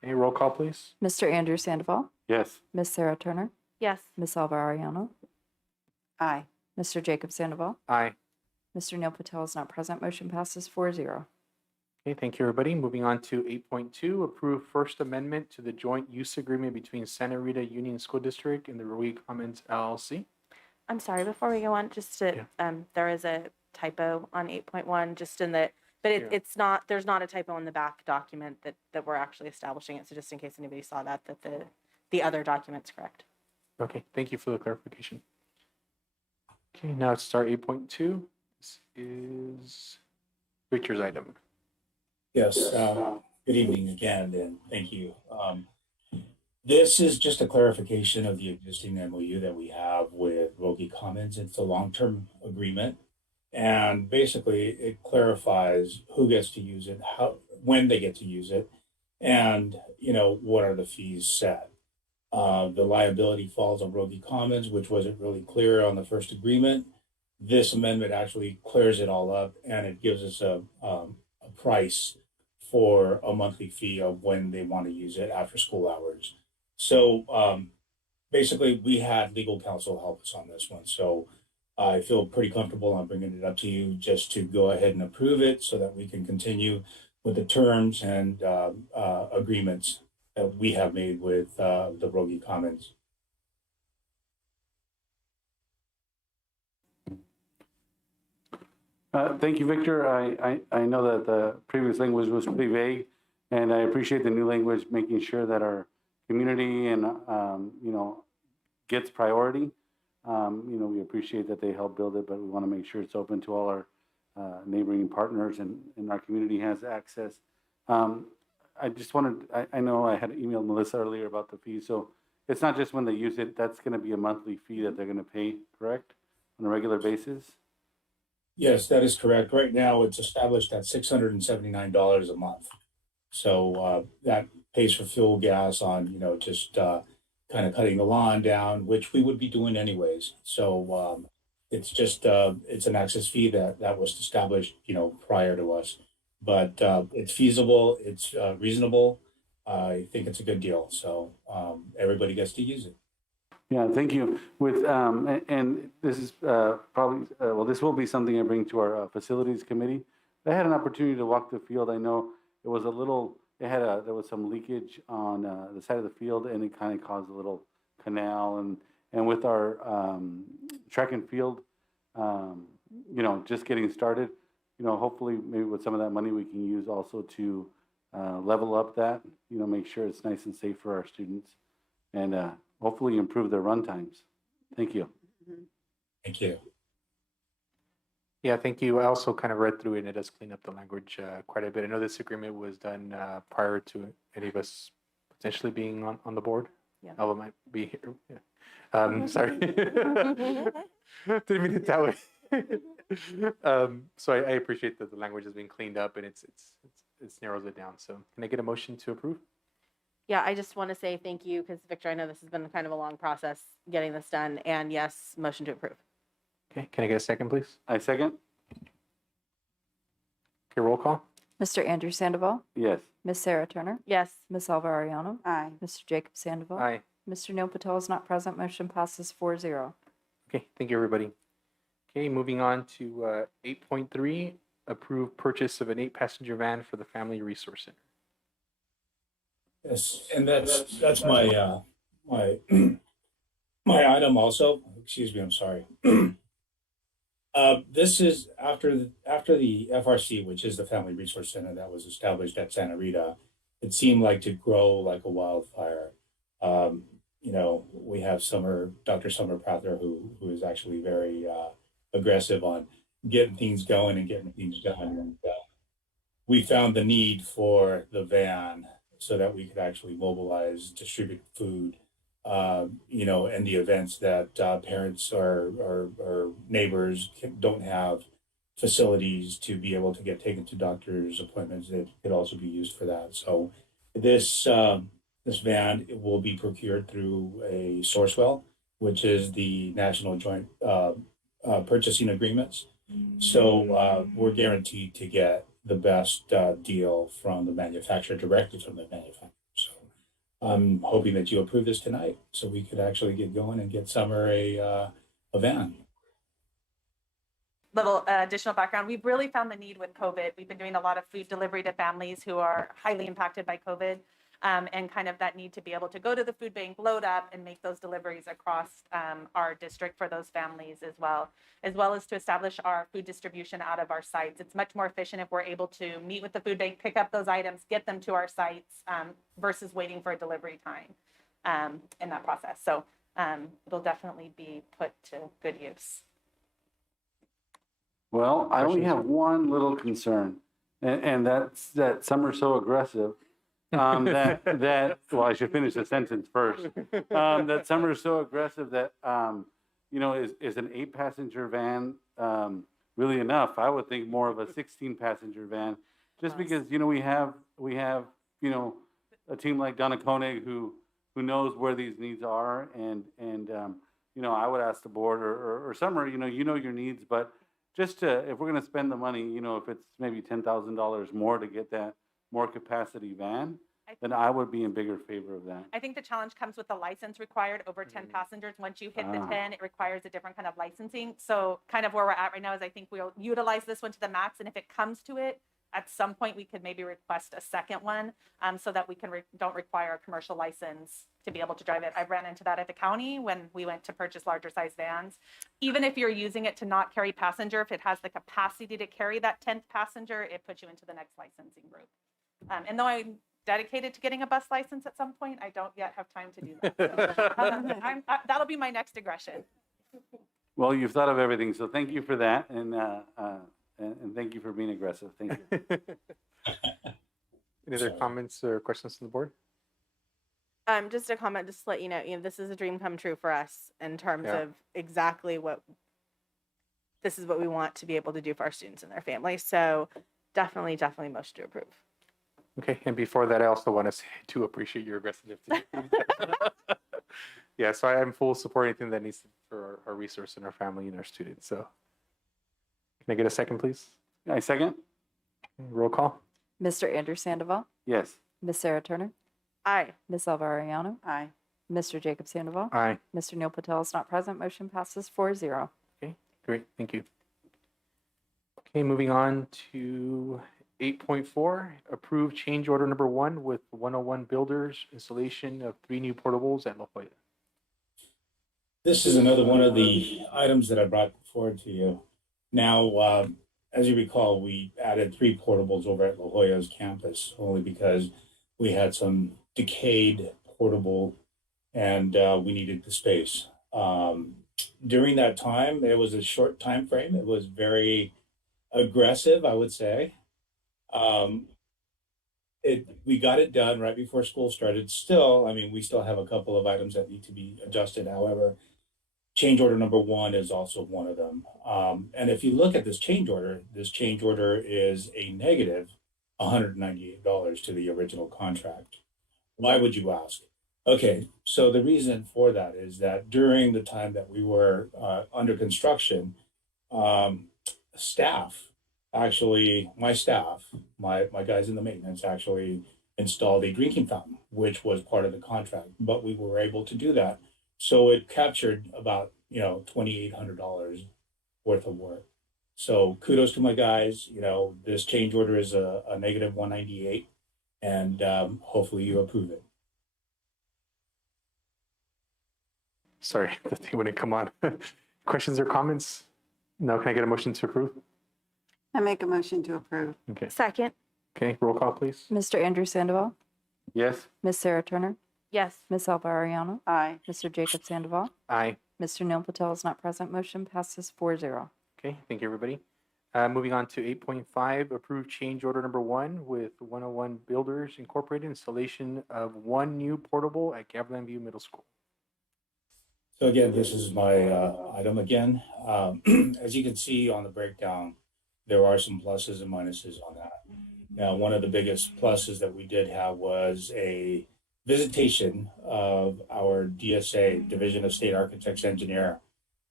Okay, roll call, please. Mr. Andrew Sandoval, Yes. Miss Sarah Turner, Yes. Miss Alva Arellano, Aye. Mr. Jacob Sandoval, Aye. Mr. Neil Patel is not present. Motion passes 4-0. Okay, thank you, everybody. Moving on to 8.2, approve First Amendment to the Joint Use Agreement between Santa Rita Union School District and the Rui Commons LLC. I'm sorry, before we go on, just to, there is a typo on 8.1, just in the, but it's not, there's not a typo in the back document that we're actually establishing it. So just in case anybody saw that the other document's correct. Okay, thank you for the clarification. Okay, now let's start 8.2. This is Victor's item. Yes, good evening again, and thank you. This is just a clarification of the existing MOU that we have with Rogie Commons. It's a long-term agreement, and basically it clarifies who gets to use it, when they get to use it, and what are the fees set. The liability falls on Rogie Commons, which wasn't really clear on the first agreement. This amendment actually clears it all up, and it gives us a price for a monthly fee of when they want to use it after school hours. So basically, we had legal counsel help us on this one. So I feel pretty comfortable on bringing it up to you just to go ahead and approve it so that we can continue with the terms and agreements that we have made with the Rogie Commons. Thank you, Victor. I know that the previous language was pretty vague, and I appreciate the new language, making sure that our community and, gets priority. We appreciate that they help build it, but we want to make sure it's open to all our neighboring partners and our community has access. I just wanted, I know I had emailed Melissa earlier about the fee, so it's not just when they use it, that's going to be a monthly fee that they're going to pay, correct? On a regular basis? Yes, that is correct. Right now, it's established at $679 a month. So that pays for fuel, gas on, just kind of cutting the lawn down, which we would be doing anyways. So it's just, it's an access fee that was established, prior to us. But it's feasible, it's reasonable. I think it's a good deal. So everybody gets to use it. Yeah, thank you. With and this is probably this will be something I bring to our facilities committee. I had an opportunity to walk the field. I know it was a little. There was some leakage on the side of the field, and it kind of caused a little canal. And with our track and field, just getting started. Hopefully maybe with some of that money we can use also to level up that. Make sure it's nice and safe for our students, and hopefully improve their run times. Thank you. Thank you. Yeah, thank you. I also kind of read through it, and it does clean up the language quite a bit. I know this agreement was done prior to any of us potentially being on the board. Yeah. Alva might be here. Yeah. Sorry. Didn't mean it that way. So I appreciate that the language has been cleaned up and it's narrows it down. So can I get a motion to approve? Yeah, I just want to say thank you because Victor, I know this has been kind of a long process getting this done, and yes, motion to approve. Okay, can I get a second, please? I second. Okay, roll call. Mr. Andrew Sandoval, Yes. Miss Sarah Turner, Yes. Miss Alva Arellano, Aye. Mr. Jacob Sandoval, Aye. Mr. Neil Patel is not present. Motion passes 4-0. Okay, thank you, everybody. Okay, moving on to 8.3, approve purchase of an 8-passenger van for the Family Resource Center. Yes, and that's my my my item also. Excuse me, I'm sorry. This is after the FRC, which is the Family Resource Center that was established at Santa Rita. It seemed like to grow like a wildfire. You know, we have Dr. Summer Prather, who is actually very aggressive on getting things going and getting things done. And we found the need for the van so that we could actually mobilize, distribute food, you know, and the events that parents or neighbors don't have facilities to be able to get taken to doctor's appointments. It could also be used for that. So this van will be procured through a Sourcewell, which is the National Joint Purchasing Agreements. So we're guaranteed to get the best deal from the manufacturer, directly from the manufacturer. So I'm hoping that you approve this tonight so we could actually get going and get Summer a van. Little additional background. We've really found the need with COVID. We've been doing a lot of food delivery to families who are highly impacted by COVID, and kind of that need to be able to go to the food bank, load up, and make those deliveries across our district for those families as well as to establish our food distribution out of our sites. It's much more efficient if we're able to meet with the food bank, pick up those items, get them to our sites versus waiting for a delivery time in that process. So it'll definitely be put to good use. Well, I only have one little concern, and that's that some are so aggressive that well, I should finish the sentence first. That some are so aggressive that you know, is an 8-passenger van really enough? I would think more of a 16-passenger van, just because you know we have you know a team like Donna Koenig who knows where these needs are, and you know, I would ask the board or Summer, you know your needs, but just to, if we're going to spend the money, you know, if it's maybe $10,000 more to get that more capacity van, then I would be in bigger favor of that. I think the challenge comes with the license required over 10 passengers. Once you hit the 10, it requires a different kind of licensing. So kind of where we're at right now is I think we'll utilize this one to the max. And if it comes to it, at some point we could maybe request a second one so that we can don't require a commercial license to be able to drive it. I've ran into that at the county when we went to purchase larger size vans. Even if you're using it to not carry passenger, if it has the capacity to carry that 10th passenger, it puts you into the next licensing group. And though I'm dedicated to getting a bus license at some point, I don't yet have time to do that. So, that'll be my next aggression. Well, you've thought of everything, so thank you for that, and thank you for being aggressive. Thank you. Any other comments or questions from the board? Just a comment, just to let you know, this is a dream come true for us in terms Yeah. of exactly this is what we want to be able to do for our students and their families. So definitely motion to approve. Okay, and before that, I also want to say to appreciate your aggressiveness. Yeah, so I am full support anything that needs for our resource and our family and our students. So can I get a second, please? I second. Roll call. Mr. Andrew Sandoval, Yes. Ms. Sarah Turner, Aye. Ms. Alvariano, Aye. Mr. Jacob Sandoval, Aye. Mr. Neil Patel is not present. Motion passes 4-0. Okay, great, thank you. Okay, moving on to 8.4, approve change order number 1 with 101 Builders, installation of 3 new portables at La Jolla. This is another one of the items that I brought forward to you. Now, as you recall, we added 3 portables over at La Jolla's campus only because we had some decayed portable and we needed the space. During that time, it was a short time frame. It was very aggressive, I would say. We got it done right before school started. Still, I mean, we still have a couple of items that need to be adjusted. However, change order number 1 is also one of them. And if you look at this change order is a negative $198 to the original contract. Why would you ask? Okay, so the reason for that is that during the time that we were under construction, staff, actually, my guys in the maintenance actually installed a drinking fountain, which was part of the contract, but we were able to do that. So it captured about, $2,800 worth of work. So kudos to my guys. This change order is a negative 198, and hopefully you approve it. Sorry, the thing wouldn't come on. Questions or comments? Now can I get a motion to approve? I make a motion to approve. Okay. Second. Okay, roll call, please. Mr. Andrew Sandoval, Yes. Miss Sarah Turner, Yes. Miss Alva Ariano, Aye. Mr. Jacob Sandoval, Aye. Mr. Neil Patel is not present. Motion passes 4-0. Okay, thank you, everybody. Moving on to 8.5, approve change order number 1 with 101 Builders Incorporated, installation of 1 new portable at Gavilan View Middle School. So again, this is my item again. As you can see on the breakdown, there are some pluses and minuses on that. Now, one of the biggest pluses that we did have was a visitation of our DSA, Division of State Architects Engineer,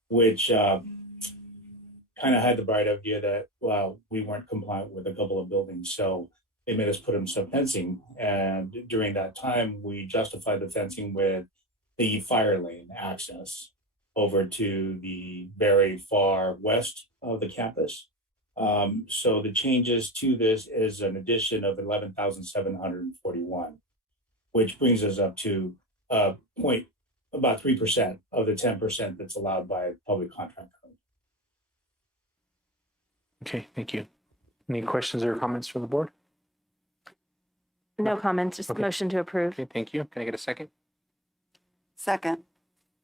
which kind of had the bright idea that, well, we weren't compliant with a couple of buildings. So they made us put in some fencing. And during that time, we justified the fencing with the fire lane access over to the very far west of the campus. So the changes to this is an addition of 11,741, which brings us up to about 3% of the 10% that's allowed by public contract code. Okay, thank you. Any questions or comments from the board? No comments, just Okay. motion to approve. Okay, thank you. Can I get a second? Second.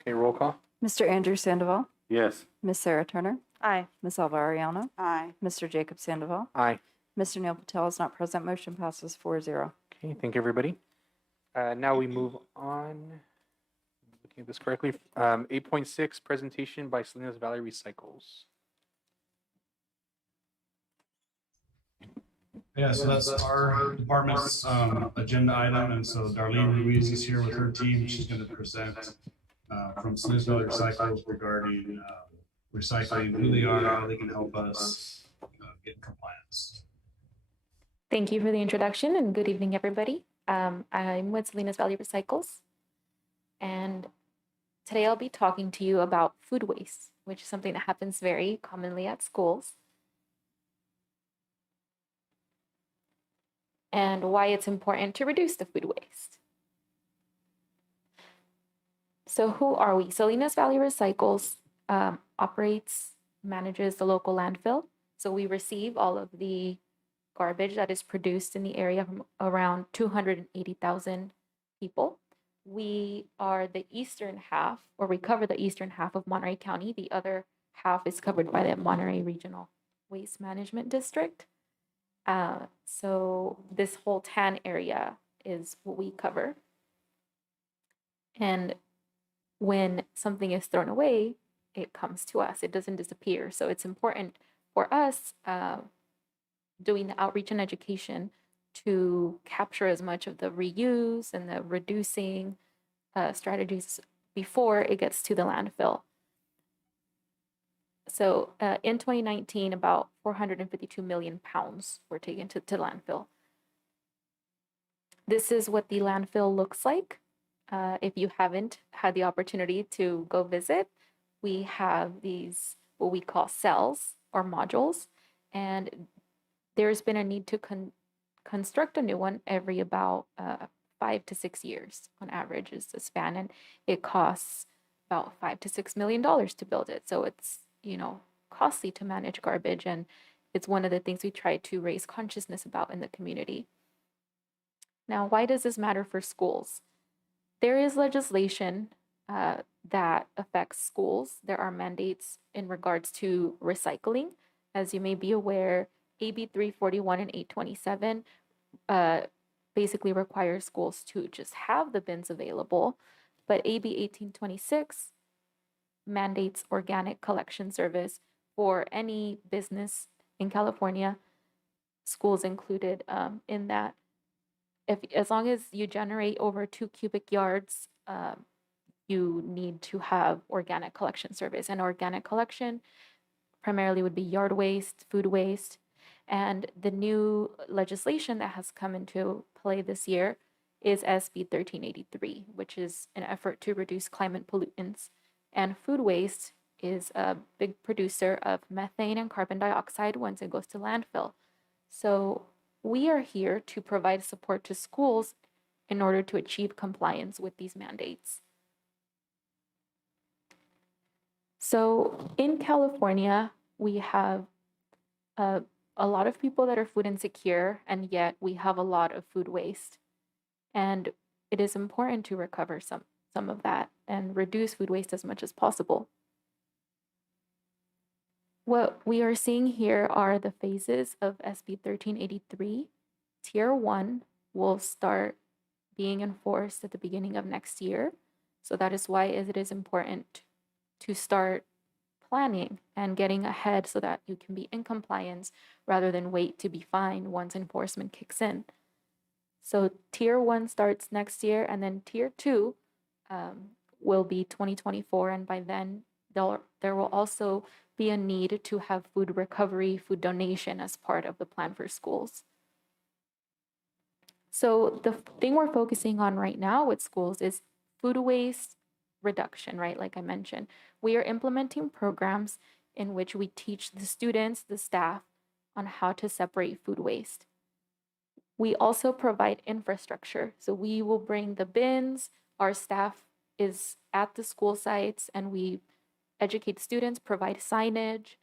Okay, roll call. Mr. Andrew Sandoval, Yes. Miss Sarah Turner, Aye. Miss Alva Ariano, Aye. Mr. Jacob Sandoval, Aye. Mr. Neil Patel is not present. Motion passes 4-0. Okay, thank you, everybody. Now we move on. Looking at this correctly, 8.6, presentation by Salinas Valley Recycles. Yeah, so that's our department's agenda item, and so Darlene Ruiz is here with her team. She's going to present from Salinas Valley Recycles regarding recycling, who they are, how they can help us get in compliance. Thank you for the introduction and good evening, everybody. I'm with Salinas Valley Recycles, and today I'll be talking to you about food waste, which is something that happens very commonly at schools, and why it's important to reduce the food waste. So who are we? Salinas Valley Recycles manages the local landfill. So we receive all of the garbage that is produced in the area from around 280,000 people. We are the eastern half, or we cover the eastern half of Monterey County. The other half is covered by the Monterey Regional Waste Management District. So this whole TAN area is what we cover. And when something is thrown away, it comes to us. It doesn't disappear. So it's important for us doing the outreach and education to capture as much of the reuse and the reducing strategies before it gets to the landfill. So in 2019, about 452 million pounds were taken to landfill. This is what the landfill looks like. If you haven't had the opportunity to go visit, we have these, what we call cells or modules, and there's been a need to construct a new one every about 5 to 6 years on average is the span, and it costs about $5 to $6 million to build it. So it's, costly to manage garbage, and it's one of the things we try to raise consciousness about in the community. Now, why does this matter for schools? There is legislation that affects schools. There are mandates in regards to recycling. As you may be aware, AB 341 and 827 basically requires schools to just have the bins available, but AB 1826 mandates organic collection service for any business in California, schools included in that. As long as you generate over 2 cubic yards, you need to have organic collection service. And organic collection primarily would be yard waste, food waste, and the new legislation that has come into play this year is SB 1383, which is an effort to reduce climate pollutants. And food waste is a big producer of methane and carbon dioxide once it goes to landfill. So we are here to provide support to schools in order to achieve compliance with these mandates. So in California, we have a lot of people that are food insecure, and yet we have a lot of food waste. And it is important to recover some of that and reduce food waste as much as possible. What we are seeing here are the phases of SB 1383. Tier 1 will start being enforced at the beginning of next year. So that is why it is important to start planning and getting ahead so that you can be in compliance rather than wait to be fined once enforcement kicks in. So Tier 1 starts next year, and then Tier 2 will be 2024, and by then there will also be a need to have food recovery, food donation as part of the plan for schools. So the thing we're focusing on right now with schools is food waste reduction, right? Like I mentioned, we are implementing programs in which we teach the students, the staff, on how to separate food waste. We also provide infrastructure. So we will bring the bins, our staff is at the school sites, and we educate students, provide signage,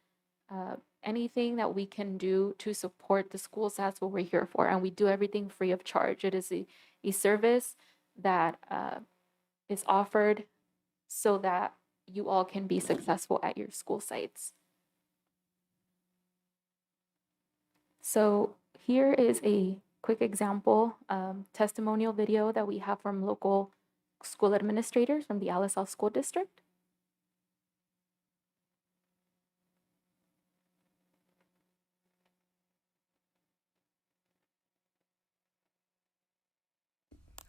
anything that we can do to support the schools. That's what we're here for. And we do everything free of charge. It is a service that is offered so that you all can be successful at your school sites. So here is a quick example testimonial video that we have from local school administrators from the Alisal School District.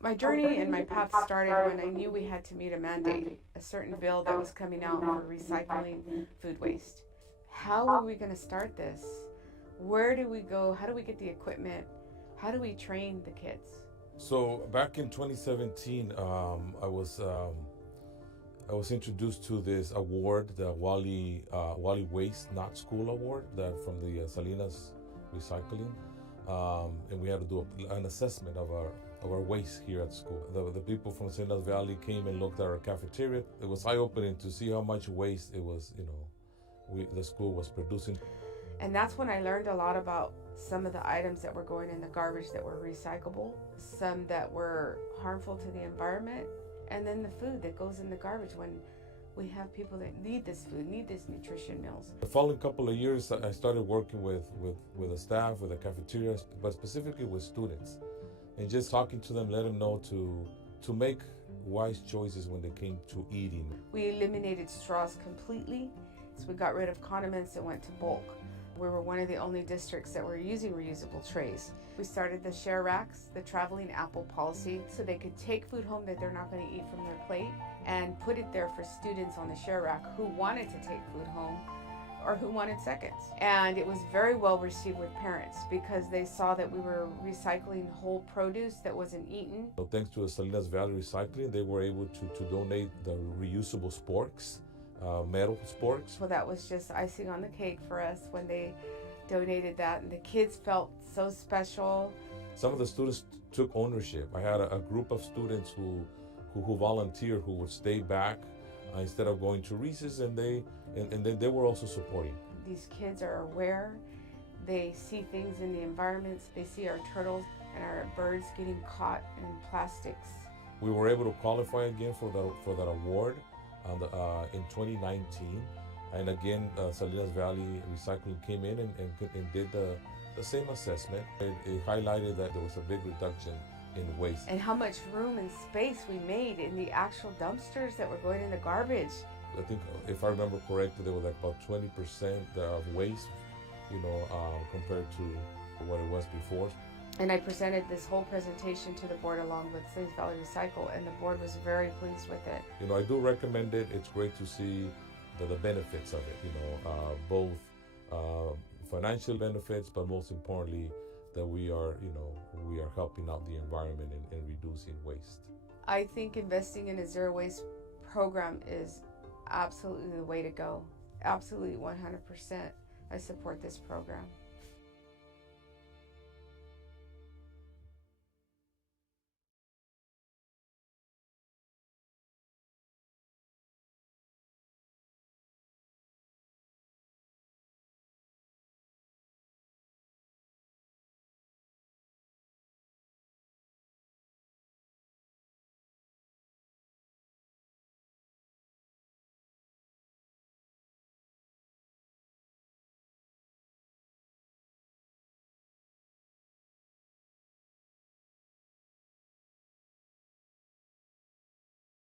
My journey and my path started when I knew we had to meet a mandate, a certain bill that was coming out for recycling food waste. How are we going to start this? Where do we go? How do we get the equipment? How do we train the kids? So back in 2017, I was introduced to this award, the Wally Waste Not School Award, that from the Salinas Recycling, and we had to do an assessment of our waste here at school. The people from Salinas Valley came and looked at our cafeteria. It was eye-opening to see how much waste it was, the school was producing. And that's when I learned a lot about some of the items that were going in the garbage that were recyclable, some that were harmful to the environment, and then the food that goes in the garbage when we have people that need this food, need these nutrition meals. The following couple of years, I started working with the staff, with the cafeteria, but specifically with students, and just talking to them, let them know to make wise choices when they came to eating. We eliminated straws completely, so we got rid of condiments and went to bulk. We were one of the only districts that were using reusable trays. We started the share racks, the traveling apple policy, so they could take food home that they're not going to eat from their plate and put it there for students on the share rack who wanted to take food home or who wanted seconds. And it was very well received with parents because they saw that we were recycling whole produce that wasn't eaten. So thanks to the Salinas Valley Recycling, they were able to donate the reusable sporks, metal sporks. So that was just icing on the cake for us when they donated that, and the kids felt so special. Some of the students took ownership. I had a group of students who volunteered, who would stay back instead of going to recess, and they were also supporting. These kids are aware. They see things in the environments. They see our turtles and our birds getting caught in plastics. We were able to qualify again for that award in 2019, and again Salinas Valley Recycling came in and did the same assessment. It highlighted that there was a big reduction in waste. And how much room and space we made in the actual dumpsters that were going in the garbage. I think, if I remember correctly, there was like about 20% of waste, compared to what it was before. And I presented this whole presentation to the board along with Salinas Valley Recycle, and the board was very pleased with it. I do recommend it. It's great to see the benefits of it, both financial benefits, but most importantly, that we are helping out the environment and reducing waste. I think investing in a zero waste program is absolutely the way to go. Absolutely 100%. I support this program.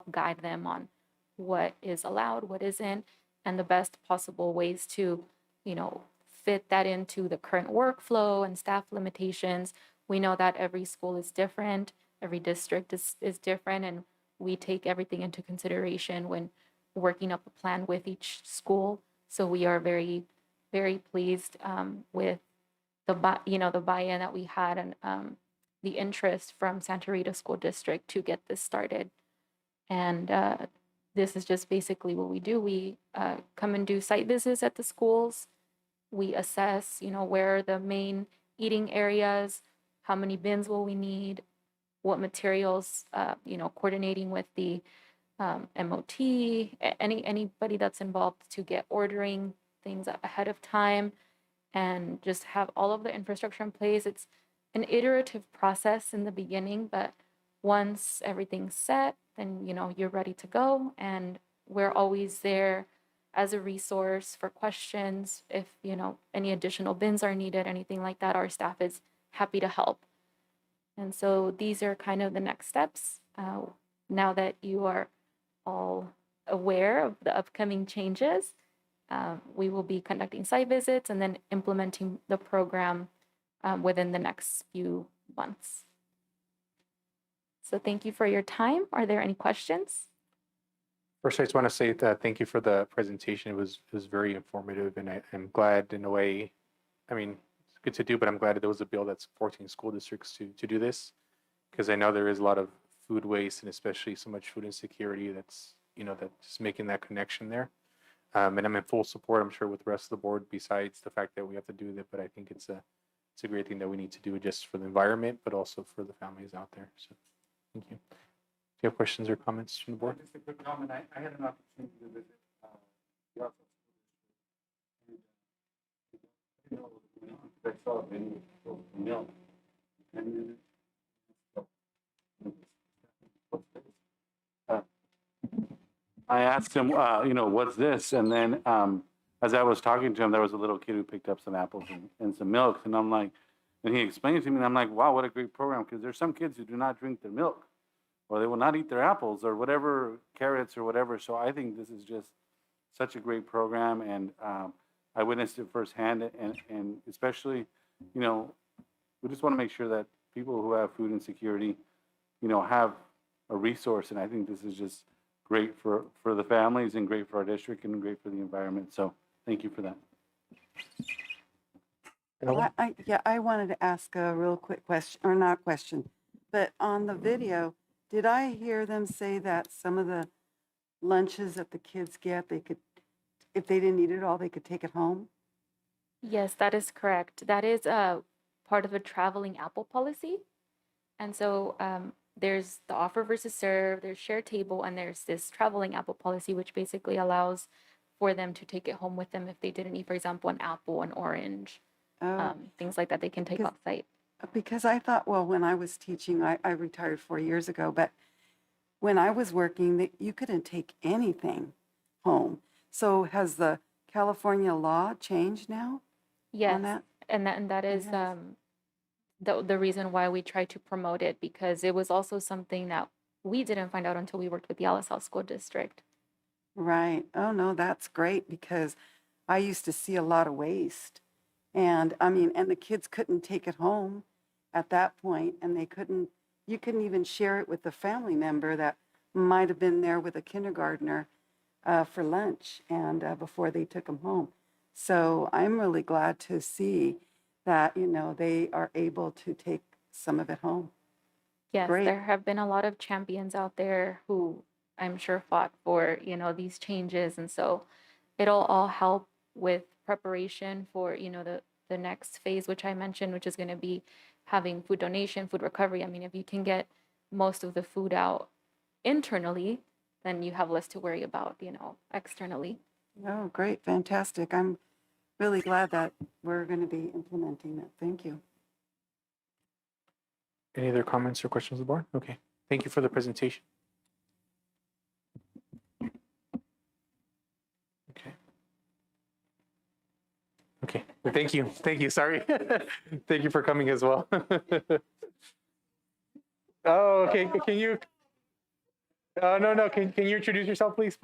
guide them on what is allowed, what isn't, and the best possible ways to, fit that into the current workflow and staff limitations. We know that every school is different, every district is different, and we take everything into consideration when working up a plan with each school. So we are very, very pleased with the buy-in that we had and the interest from Santa Rita School District to get this started. And this is just basically what we do. We come and do site visits at the schools. We assess, where are the main eating areas, how many bins will we need, what materials, coordinating with the MOT, anybody that's involved to get ordering things ahead of time and just have all of the infrastructure in place. It's an iterative process in the beginning, but once everything's set, then, you're ready to go. And we're always there as a resource for questions. If, any additional bins are needed, anything like that, our staff is happy to help. And so these are kind of the next steps. Now that you are all aware of the upcoming changes, we will be conducting site visits and then implementing the program within the next few months. So thank you for your time. Are there any questions? First, I just want to say thank you for the presentation. It was very informative, and I'm glad in a way. I mean, it's good to do, but I'm glad that there was a bill that's supporting school districts to do this, because I know there is a lot of food waste and especially so much food insecurity that's that's making that connection there. And I'm in full support, I'm sure, with the rest of the board, besides the fact that we have to do that. But I think it's a great thing that we need to do just for the environment, but also for the families out there. So thank you. Do you have questions or comments from the board? Just a quick comment. I had an opportunity to visit the Alpha School District, and I saw a menu of milk. And I asked him, what's this? And then as I was talking to him, there was a little kid who picked up some apples and some milk. And I'm like, and he explained to me, and I'm like, wow, what a great program. Because there's some kids who do not drink their milk, or they will not eat their apples or whatever, carrots or whatever. So I think this is just such a great program. And I witnessed it firsthand. And especially, we just want to make sure that people who have food insecurity, have a resource. And I think this is just great for the families and great for our district and great for the environment. So thank you for that. I wanted to ask a real quick question, or not question, but on the video, did I hear them say that some of the lunches that the kids get, they could, if they didn't eat it all, they could take it home? Yes, that is correct. That is part of a traveling apple policy. And so there's the offer versus serve, there's share table, and there's this traveling apple policy, which basically allows for them to take it home with them if they didn't eat, for example, an apple, an orange, things like that they can take off site. Because I thought, well, when I was teaching, I retired 4 years ago, but when I was working, you couldn't take anything home. So has the California law changed now? Yes, on that? and that is the reason why we try to promote it, because it was also something that we didn't find out until we worked with the LaSalle School District. Right. Oh, no, that's great, because I used to see a lot of waste. And and the kids couldn't take it home at that point, and you couldn't even share it with a family member that might have been there with a kindergartner for lunch and before they took them home. So I'm really glad to see that, they are able to take some of it home. Yes, Great. there have been a lot of champions out there who I'm sure fought for, these changes. And so it'll all help with preparation for, the next phase, which I mentioned, which is going to be having food donation, food recovery. I mean, if you can get most of the food out internally, then you have less to worry about, externally. Oh, great. Fantastic. I'm really glad that we're going to be implementing it. Thank you. Any other comments or questions of the board? Okay. Thank you for the presentation. Okay. Thank you. Thank you. Sorry. Thank you for coming as well. Oh, okay. Can you? No. Can you introduce yourself, please?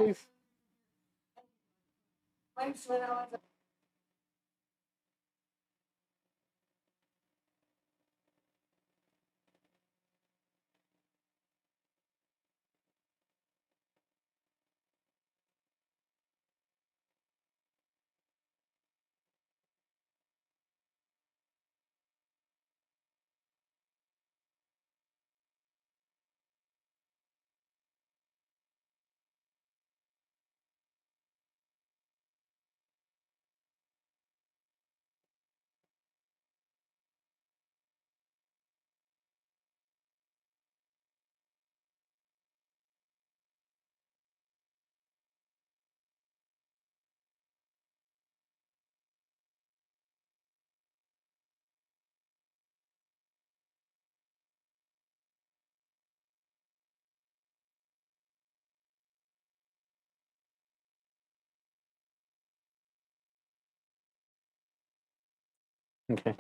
Okay.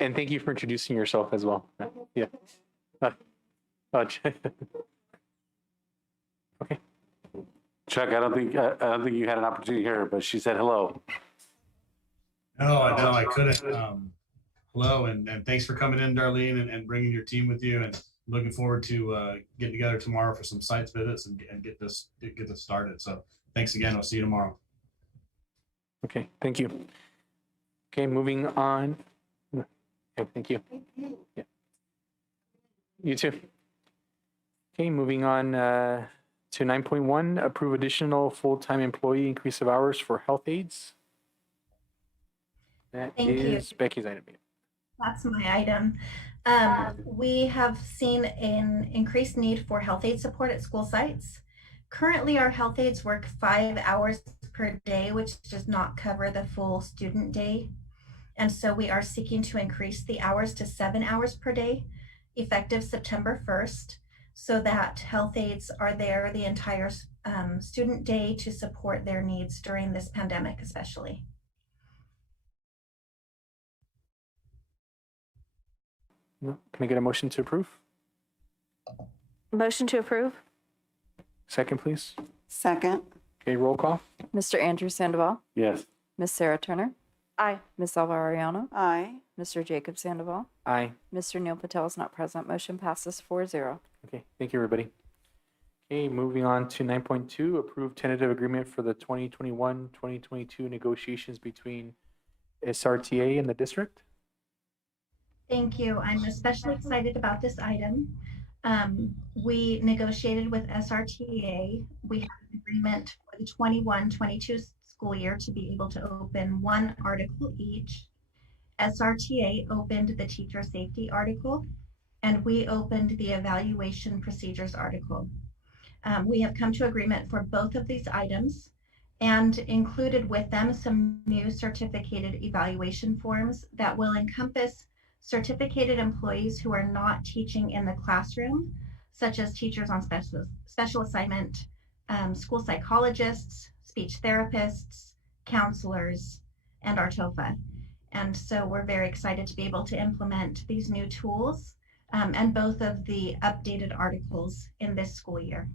And thank you for introducing yourself as well. Yeah. Okay. Chuck, I don't think you had an opportunity to hear her, but she said hello. No, I couldn't. Hello, and thanks for coming in, Darlene, and bringing your team with you. And looking forward to getting together tomorrow for some sites visits and get this started. So thanks again. I'll see you tomorrow. Okay, thank you. Okay, moving on. Okay, thank you. Yeah. You too. Okay, moving on to 9.1, approve additional full-time employee increase of hours for health aides. That Thank you. is Becky's item. That's my item. We have seen an increased need for health aid support at school sites. Currently, our health aides work 5 hours per day, which does not cover the full student day. And so we are seeking to increase the hours to 7 hours per day, effective September 1st, so that health aides are there the entire student day to support their needs during this pandemic, especially. No. Can I get a motion to approve? Motion to approve? Second, please. Second. Okay, roll call. Mr. Andrew Sandoval, Yes. Miss Sarah Turner, Aye. Miss Alva Ariano, Aye. Mr. Jacob Sandoval, Aye. Mr. Neil Patel is not present. Motion passes 4-0. Okay, thank you, everybody. Okay, moving on to 9.2, approve tentative agreement for the 2021-2022 negotiations between SRTA and the district. Thank you. I'm especially excited about this item. We negotiated with SRTA. We have an agreement for the 21-22 school year to be able to open one article each. SRTA opened the teacher safety article, and we opened the evaluation procedures article. We have come to agreement for both of these items and included with them some new certificated evaluation forms that will encompass certificated employees who are not teaching in the classroom, such as teachers on special assignment, school psychologists, speech therapists, counselors, and our TOFA. And so we're very excited to be able to implement these new tools and both of the updated articles in this school year.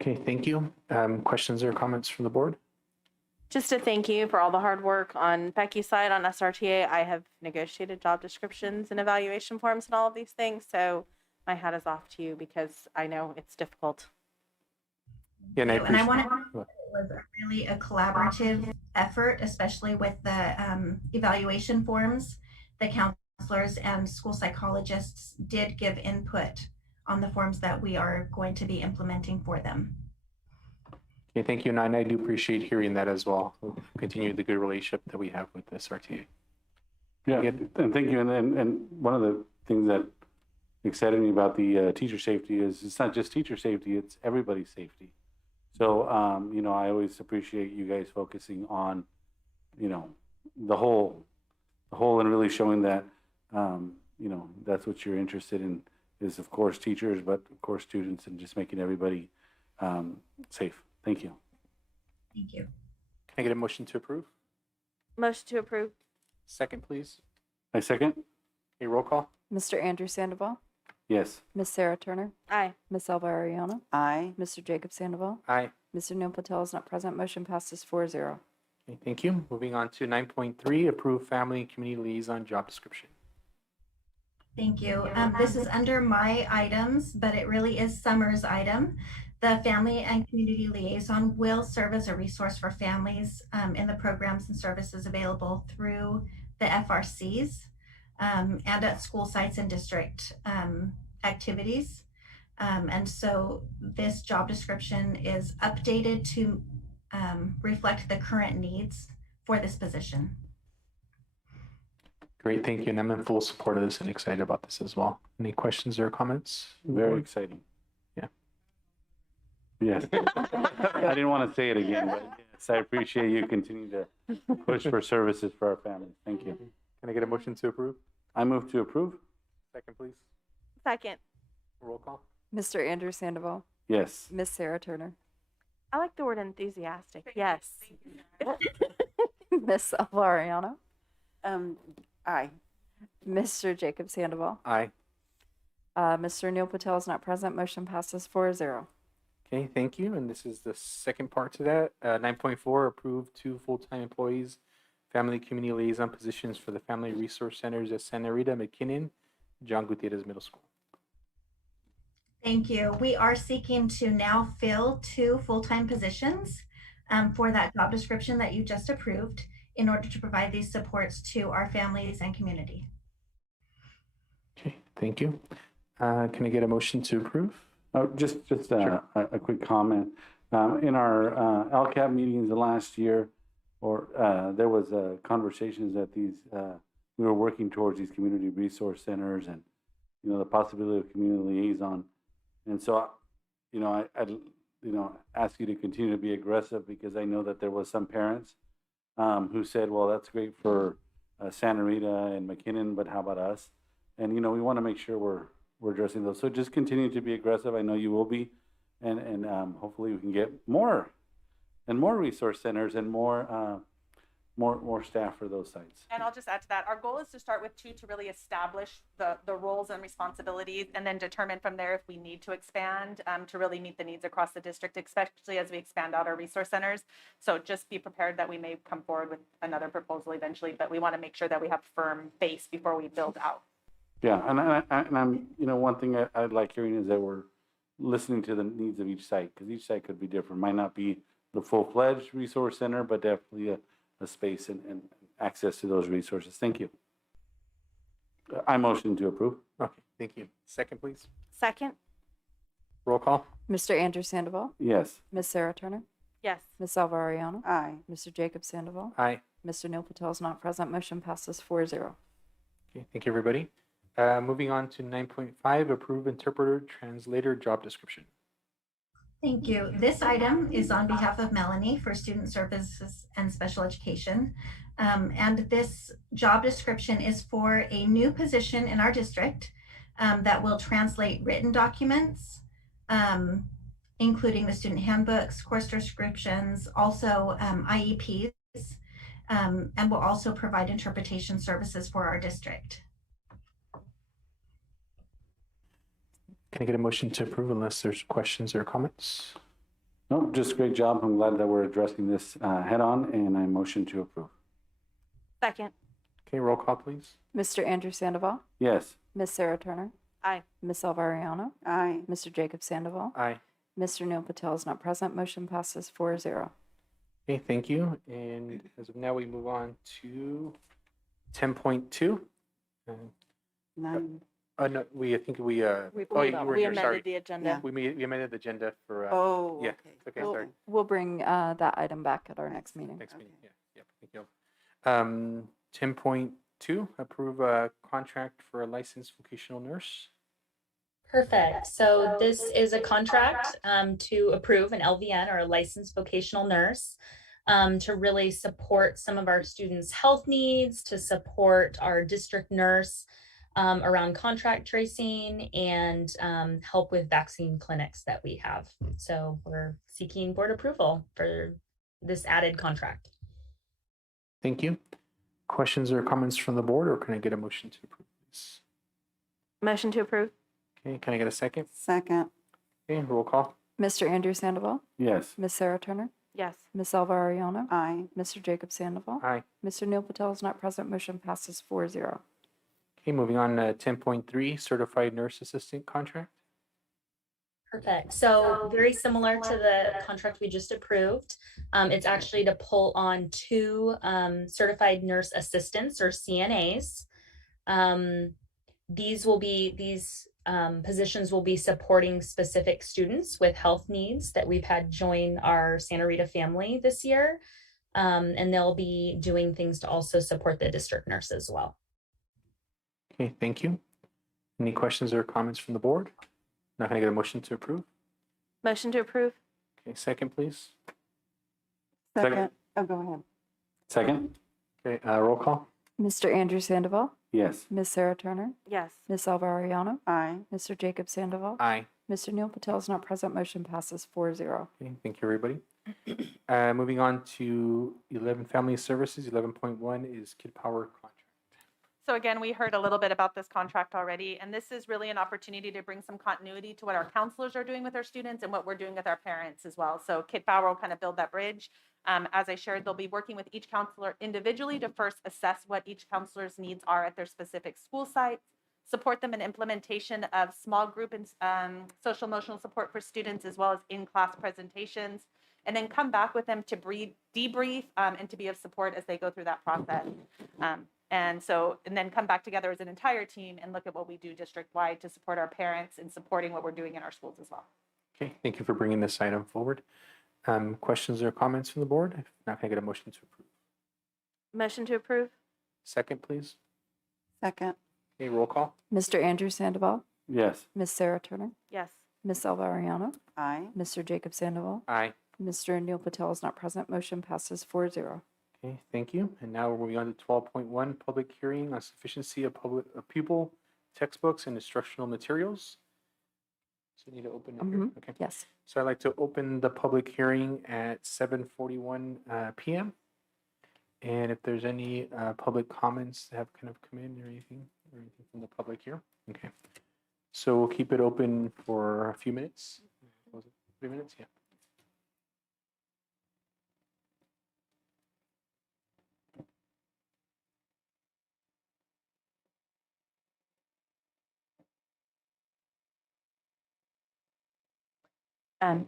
Okay, thank you. Questions or comments from the board? Just a thank you for all the hard work on Becky's side on SRTA. I have negotiated job descriptions and evaluation forms and all of these things. So my hat is off to you because I know it's difficult. Yeah, and I And I appreciate want to, it was really a collaborative effort, especially with the evaluation forms. The counselors and school psychologists did give input on the forms that we are going to be implementing for them. Okay, thank you, and I do appreciate hearing that as well. We'll continue the good relationship that we have with SRTA. Yeah, and thank you. And one of the things that excited me about the teacher safety is it's not just teacher safety, it's everybody's safety. So, you know, I always appreciate you guys focusing on, you know, the whole and really showing that, you know, that's what you're interested in is, of course, teachers, but of course, students, and just making everybody safe. Thank you. Thank you. Can I get a motion to approve? Motion to approve. Second, please. I second. A roll call. Mr. Andrew Sandoval, Yes. Ms. Sarah Turner, Aye. Ms. Elva Ariano, Aye. Mr. Jacob Sandoval, Aye. Mr. Neil Patel is not present. Motion passes 4-0. Okay, thank you. Moving on to 9.3, approve family and community liaison job description. Thank you. This is under my items, but it really is Summer's item. The Family and Community Liaison will serve as a resource for families in the programs and services available through the FRCs and at school sites and district activities. And so this job description is updated to reflect the current needs for this position. Great, thank you. And I'm in full support of this and excited about this as well. Any questions or comments? Very exciting. Yeah. Yes. I didn't want to say it again, but yes, I appreciate you continuing to push for services for our families. Thank you. Can I get a motion to approve? I move to approve. Second, please. Second. Roll call. Mr. Andrew Sandoval, Yes. Ms. Sarah Turner, I like the word enthusiastic. Yes. Ms. Elva Ariano, Aye. Mr. Jacob Sandoval, Aye. Mr. Neil Patel is not present. Motion passes 4-0. Okay, thank you. And this is the second part to that. 9.4, approve 2 full-time employees, family community liaison positions for the Family Resource Centers at Santa Rita, McKinnon, John Gutierrez Middle School. Thank you. We are seeking to now fill 2 full-time positions for that job description that you just approved in order to provide these supports to our families and community. Okay, thank you. Can I get a motion to approve? Oh, just a quick comment. In our LCAP meetings the last year, there was conversations that we were working towards these community resource centers and, the possibility of community liaison. And so, I'd ask you to continue to be aggressive because I know that there was some parents who said, well, that's great for Santa Rita and McKinnon, but how about us? And, we want to make sure we're addressing those. So just continue to be aggressive. I know you will be. And hopefully we can get more resource centers and more staff for those sites. And I'll just add to that. Our goal is to start with 2 to really establish the roles and responsibilities and then determine from there if we need to expand to really meet the needs across the district, especially as we expand out our resource centers. So just be prepared that we may come forward with another proposal eventually, but we want to make sure that we have firm base before we build out. Yeah, and I'm, one thing I'd like hearing is that we're listening to the needs of each site because each site could be different. Might not be the full-fledged resource center, but definitely a space and access to those resources. Thank you. I motion to approve. Okay, thank you. Second, please. Second. Roll call. Mr. Andrew Sandoval, Yes. Ms. Sarah Turner, Yes. Ms. Elva Ariano, Aye. Mr. Jacob Sandoval, Aye. Mr. Neil Patel is not present. Motion passes 4-0. Okay, thank you, everybody. Moving on to 9.5, approve interpreter translator job description. Thank you. This item is on behalf of Melanie for Student Services and Special Education. And this job description is for a new position in our district that will translate written documents, including the student handbooks, course descriptions, also IEPs, and will also provide interpretation services for our district. Can I get a motion to approve unless there's questions or comments? No, just great job. I'm glad that we're addressing this head on, and I motion to approve. Second. Okay, roll call, please. Mr. Andrew Sandoval, Yes. Ms. Sarah Turner, Aye. Ms. Elva Ariano, Aye. Mr. Jacob Sandoval, Aye. Mr. Neil Patel is not present. Motion passes 4-0. Okay, thank you. And as of now, we move on to 10.2. Nine. No, I think we We oh, you were we here, sorry. amended the agenda. We amended the agenda for, Oh, yeah, okay. okay, We'll, sorry. we'll bring that item back at our next meeting. Next meeting, yeah, yep, thank you. 10.2, approve a contract for a licensed vocational nurse. Perfect. So this is a contract to approve an LVN or a licensed vocational nurse to really support some of our students' health needs, to support our district nurse around contract tracing and help with vaccine clinics that we have. So we're seeking board approval for this added contract. Thank you. Questions or comments from the board, or can I get a motion to approve this? Motion to approve. Okay, can I get a second? Second. Okay, roll call. Mr. Andrew Sandoval, Yes. Miss Sarah Turner, Yes. Miss Elva Ariano, Aye. Mr. Jacob Sandoval, Aye. Mr. Neil Patel is not present. Motion passes 4-0. Okay, moving on to 10.3, certified nurse assistant contract. Perfect. So very similar to the contract we just approved. It's actually to pull on 2 certified nurse assistants or CNAs. These positions will be supporting specific students with health needs that we've had join our Santa Rita family this year. And they'll be doing things to also support the district nurse as well. Okay, thank you. Any questions or comments from the board? Not going to get a motion to approve. Motion to approve? Okay, second, please. Second. Oh, go ahead. Second? Okay, roll call. Mr. Andrew Sandoval, Yes. Miss Sarah Turner, Yes. Miss Elva Ariano, Aye. Mr. Jacob Sandoval, Aye. Mr. Neil Patel is not present. Motion passes 4-0. Okay, thank you, everybody. Moving on to 11 family services. 11.1 is Kid Power contract. So again, we heard a little bit about this contract already, and this is really an opportunity to bring some continuity to what our counselors are doing with our students and what we're doing with our parents as well. So Kid Power will kind of build that bridge. As I shared, they'll be working with each counselor individually to first assess what each counselor's needs are at their specific school sites, support them in implementation of small group and social emotional support for students, as well as in-class presentations, and then come back with them to debrief and to be of support as they go through that process. And then come back together as an entire team and look at what we do district-wide to support our parents and supporting what we're doing in our schools as well. Okay, thank you for bringing this item forward. Questions or comments from the board? If not, can I get a motion to approve? Motion to approve? Second, please. Second. Okay, roll call. Mr. Andrew Sandoval, Yes. Miss Sarah Turner, Yes. Miss Elva Ariano, Aye. Mr. Jacob Sandoval, Aye. Mr. Neil Patel is not present. Motion passes 4-0. Okay, thank you. And now we're moving on to 12.1, public hearing on sufficiency of pupil textbooks and instructional materials. So we need to open it here. Okay. Yes. So I'd like to open the public hearing at 7:41 p.m. And if there's any public comments that have kind of come in or anything from the public here. Okay. So we'll keep it open for a few minutes. Was it 3 minutes? Yeah.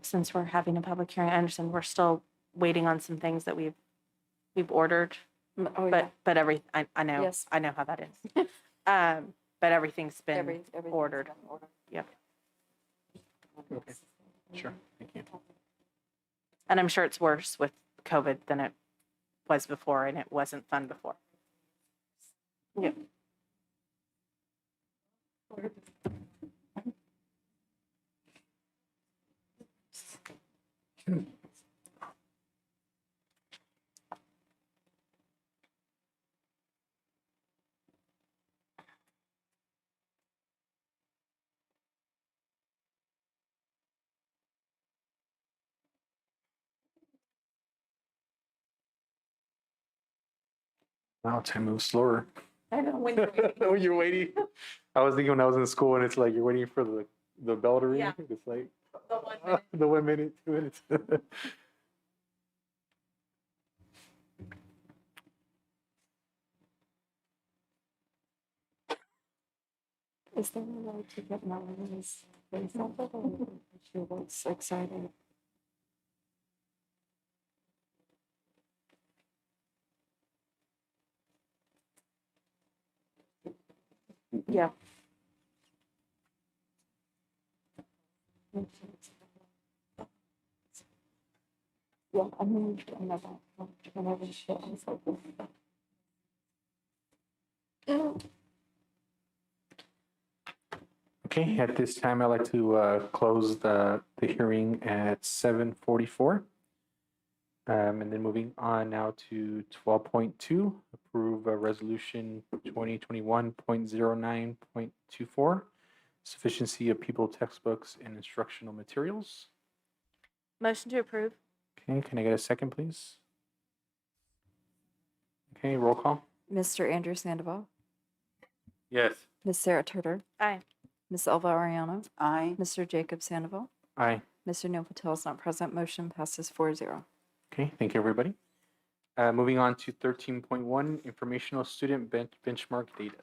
Since we're having a public hearing, I understand we're still waiting on some things that we've ordered. Oh, yeah. But I know, Yes. I know how that is. But everything's been Everything's ordered. been ordered. Yep. Okay. Sure. Thank you. And I'm sure it's worse with COVID than it was before, and it wasn't fun before. Yep. Wow, time moves slower. I know when you're waiting. When you're waiting. I was thinking when I was in school and it's like you're waiting for the bell to ring. Yeah. It's like The 1 minute. the 1 minute, 2 minutes. Is there a way to get Melanie's face up a little? She looks excited. Yeah. Yeah, I moved whenever she was like, Okay, at this time, I'd like to close the hearing at 7:44. And then moving on now to 12.2, approve resolution 2021.09.24, sufficiency of pupil textbooks and instructional materials. Motion to approve? Okay, can I get a second, please? Okay, roll call. Mr. Andrew Sandoval, Yes. Miss Sarah Turner, Aye. Ms. Elva Ariano, Aye. Mr. Jacob Sandoval, Aye. Mr. Neil Patel is not present. Motion passes 4-0. Okay, thank you, everybody. Moving on to 13.1, informational student benchmark data.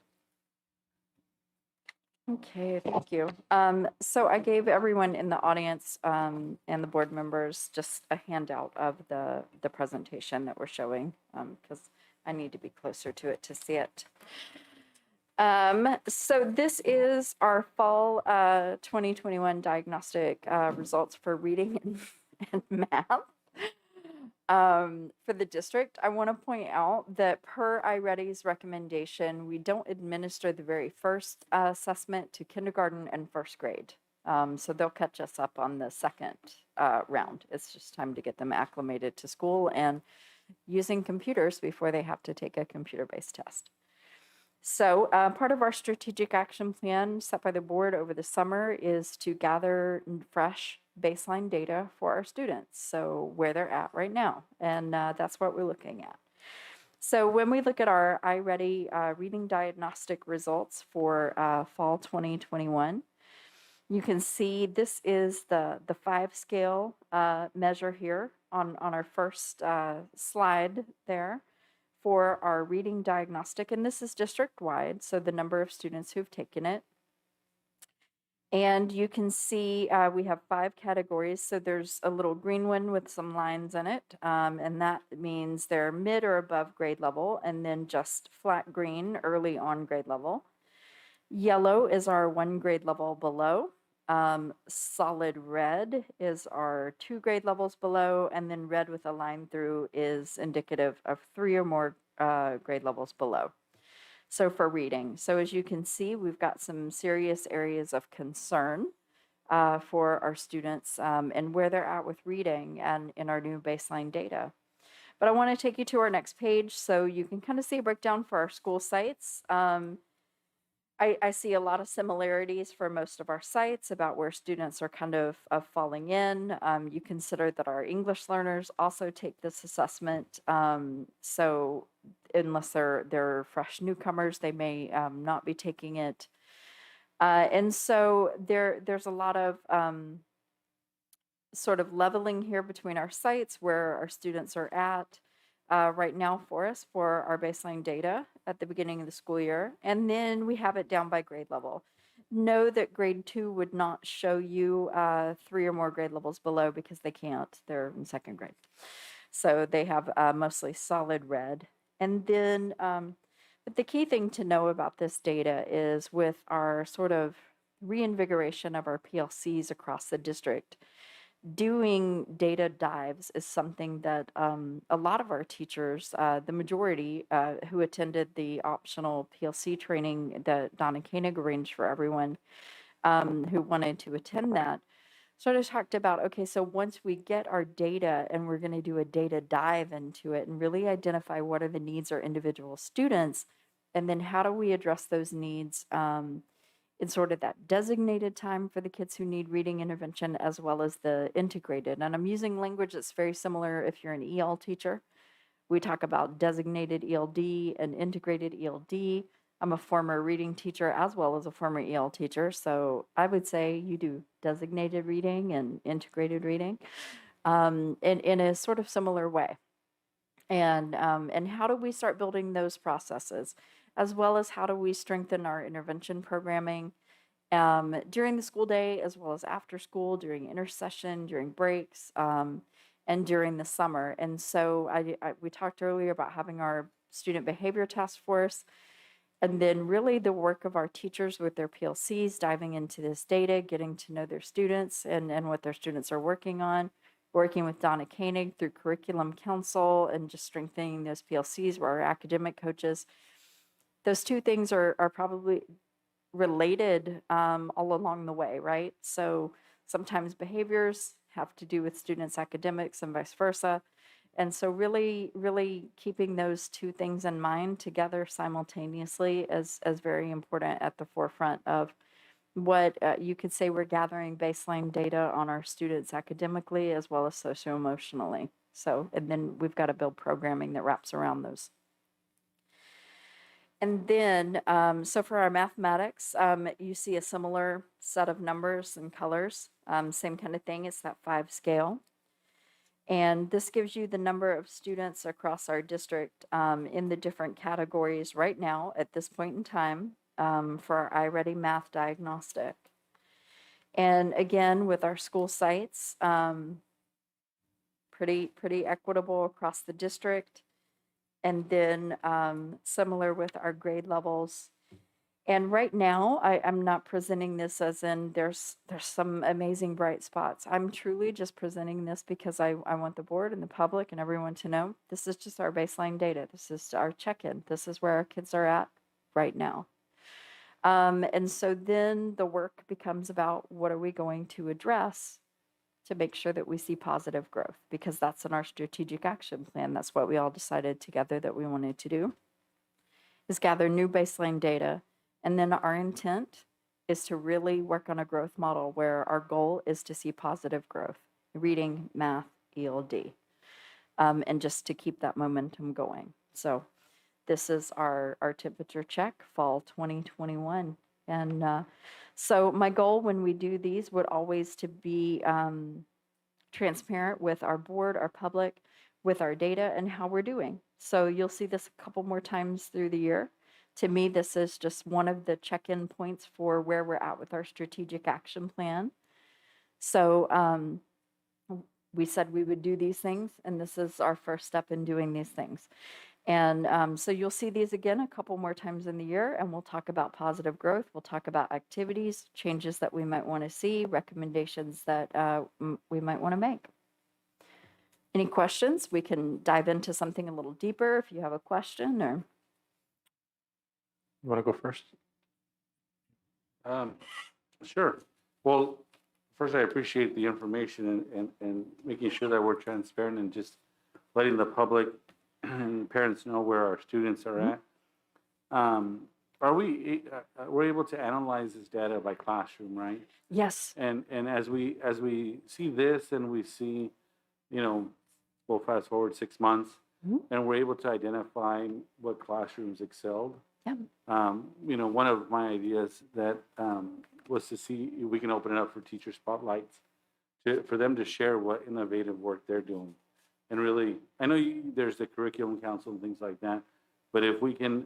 Okay, thank you. So I gave everyone in the audience and the board members just a handout of the presentation that we're showing because I need to be closer to it to see it. So this is our fall 2021 diagnostic results for reading and math. For the district, I want to point out that per iReady's recommendation, we don't administer the very first assessment to kindergarten and first grade. So they'll catch us up on the second round. It's just time to get them acclimated to school and using computers before they have to take a computer-based test. So part of our strategic action plan set by the board over the summer is to gather fresh baseline data for our students, so where they're at right now, and that's what we're looking at. So when we look at our iReady reading diagnostic results for fall 2021, you can see this is the 5-scale measure here on our first slide there for our reading diagnostic, and this is district-wide, so the number of students who've taken it. And you can see we have 5 categories. So there's a little green one with some lines in it, and that means they're mid or above grade level, and then just flat green early on grade level. Yellow is our 1 grade level below. Solid red is our 2 grade levels below, and then red with a line through is indicative of 3 or more grade levels below. So for reading, so as you can see, we've got some serious areas of concern for our students and where they're at with reading and in our new baseline data. But I want to take you to our next page so you can kind of see a breakdown for our school sites. I see a lot of similarities for most of our sites about where students are kind of falling in. You consider that our English learners also take this assessment. So unless they're fresh newcomers, they may not be taking it. And so there's a lot of sort of leveling here between our sites where our students are at right now for us for our baseline data at the beginning of the school year. And then we have it down by grade level. Know that grade 2 would not show you 3 or more grade levels below because they can't. They're in 2nd grade. So they have mostly solid red. And then but the key thing to know about this data is with our sort of reinvigoration of our PLCs across the district, doing data dives is something that a lot of our teachers, the majority who attended the optional PLC training that Donna Koenig arranged for everyone who wanted to attend that, sort of talked about, okay, so once we get our data and we're going to do a data dive into it and really identify what are the needs of individual students, and then how do we address those needs in sort of that designated time for the kids who need reading intervention as well as the integrated. And I'm using language that's very similar if you're an EL teacher. We talk about designated ELD and integrated ELD. I'm a former reading teacher as well as a former EL teacher. So I would say you do designated reading and integrated reading in a sort of similar way. And how do we start building those processes? As well as how do we strengthen our intervention programming during the school day, as well as after school, during intersession, during breaks, and during the summer. And so we talked earlier about having our student behavior task force, and then really the work of our teachers with their PLCs, diving into this data, getting to know their students and what their students are working on, working with Donna Koenig through Curriculum Council, and just strengthening those PLCs where our academic coaches. Those two things are probably related all along the way, right? So sometimes behaviors have to do with students' academics and vice versa. And so really, really keeping those two things in mind together simultaneously is very important at the forefront of what you could say we're gathering baseline data on our students academically as well as socio-emotionally. So, and then we've got to build programming that wraps around those. And then, so for our mathematics, you see a similar set of numbers and colors, same kind of thing. It's that 5 scale. And this gives you the number of students across our district in the different categories right now at this point in time for our iReady Math Diagnostic. And again, with our school sites, pretty equitable across the district. And then similar with our grade levels. And right now, I'm not presenting this as in there's some amazing bright spots. I'm truly just presenting this because I want the board and the public and everyone to know this is just our baseline data. This is our check-in. This is where our kids are at right now. And so then the work becomes about what are we going to address to make sure that we see positive growth, because that's in our strategic action plan. That's what we all decided together that we wanted to do, is gather new baseline data. And then our intent is to really work on a growth model where our goal is to see positive growth, reading, math, ELD, and just to keep that momentum going. So this is our temperature check, fall 2021. And so my goal when we do these would always to be transparent with our board, our public, with our data and how we're doing. So you'll see this a couple more times through the year. To me, this is just one of the check-in points for where we're at with our strategic action plan. So we said we would do these things, and this is our first step in doing these things. And so you'll see these again a couple more times in the year, and we'll talk about positive growth. We'll talk about activities, changes that we might want to see, recommendations that we might want to make. Any questions? We can dive into something a little deeper if you have a question or... You want to go first? Sure. Well, first, I appreciate the information and making sure that we're transparent and just letting the public and parents know where our students are at. Are we we're able to analyze this data by classroom, right? Yes. And as we see this and we see, we'll fast forward 6 months, and we're able to identify what classrooms excelled. Yeah. One of my ideas that was to see if we can open it up for teacher spotlights, for them to share what innovative work they're doing. And really, I know there's the curriculum council and things like that, but if we can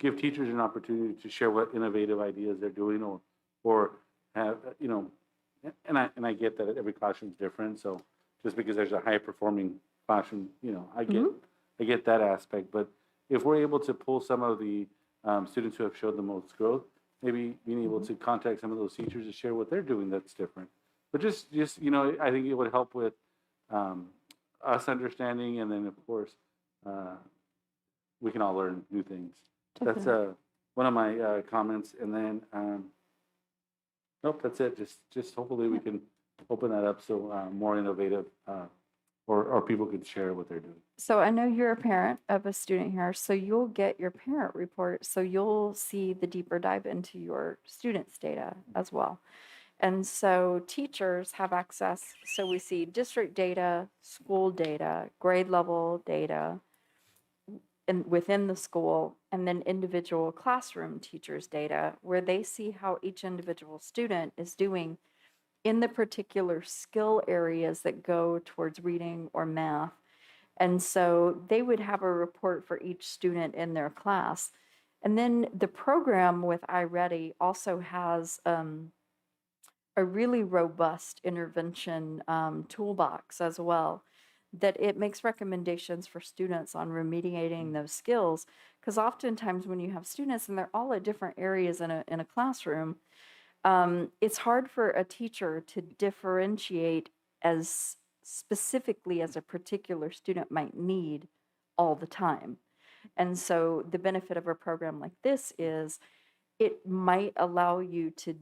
give teachers an opportunity to share what innovative ideas they're doing, or have, and I get that every classroom is different. So just because there's a high performing classroom, I get that aspect. But if we're able to pull some of the students who have showed the most growth, maybe being able to contact some of those teachers to share what they're doing that's different. But just I think it would help with us understanding, and then of course we can all learn new things. That's one of my comments. And then nope, that's it. Just hopefully we can open that up so more innovative or people could share what they're doing. So I know you're a parent of a student here, so you'll get your parent report, so you'll see the deeper dive into your students' data as well. And so teachers have access, so we see district data, school data, grade level data within the school, and then individual classroom teachers' data, where they see how each individual student is doing in the particular skill areas that go towards reading or math. And so they would have a report for each student in their class. And then the program with iReady also has a really robust intervention toolbox as well, that it makes recommendations for students on remediating those skills. Because oftentimes when you have students and they're all at different areas in a classroom, it's hard for a teacher to differentiate as specifically as a particular student might need all the time. And so the benefit of a program like this is it might allow you to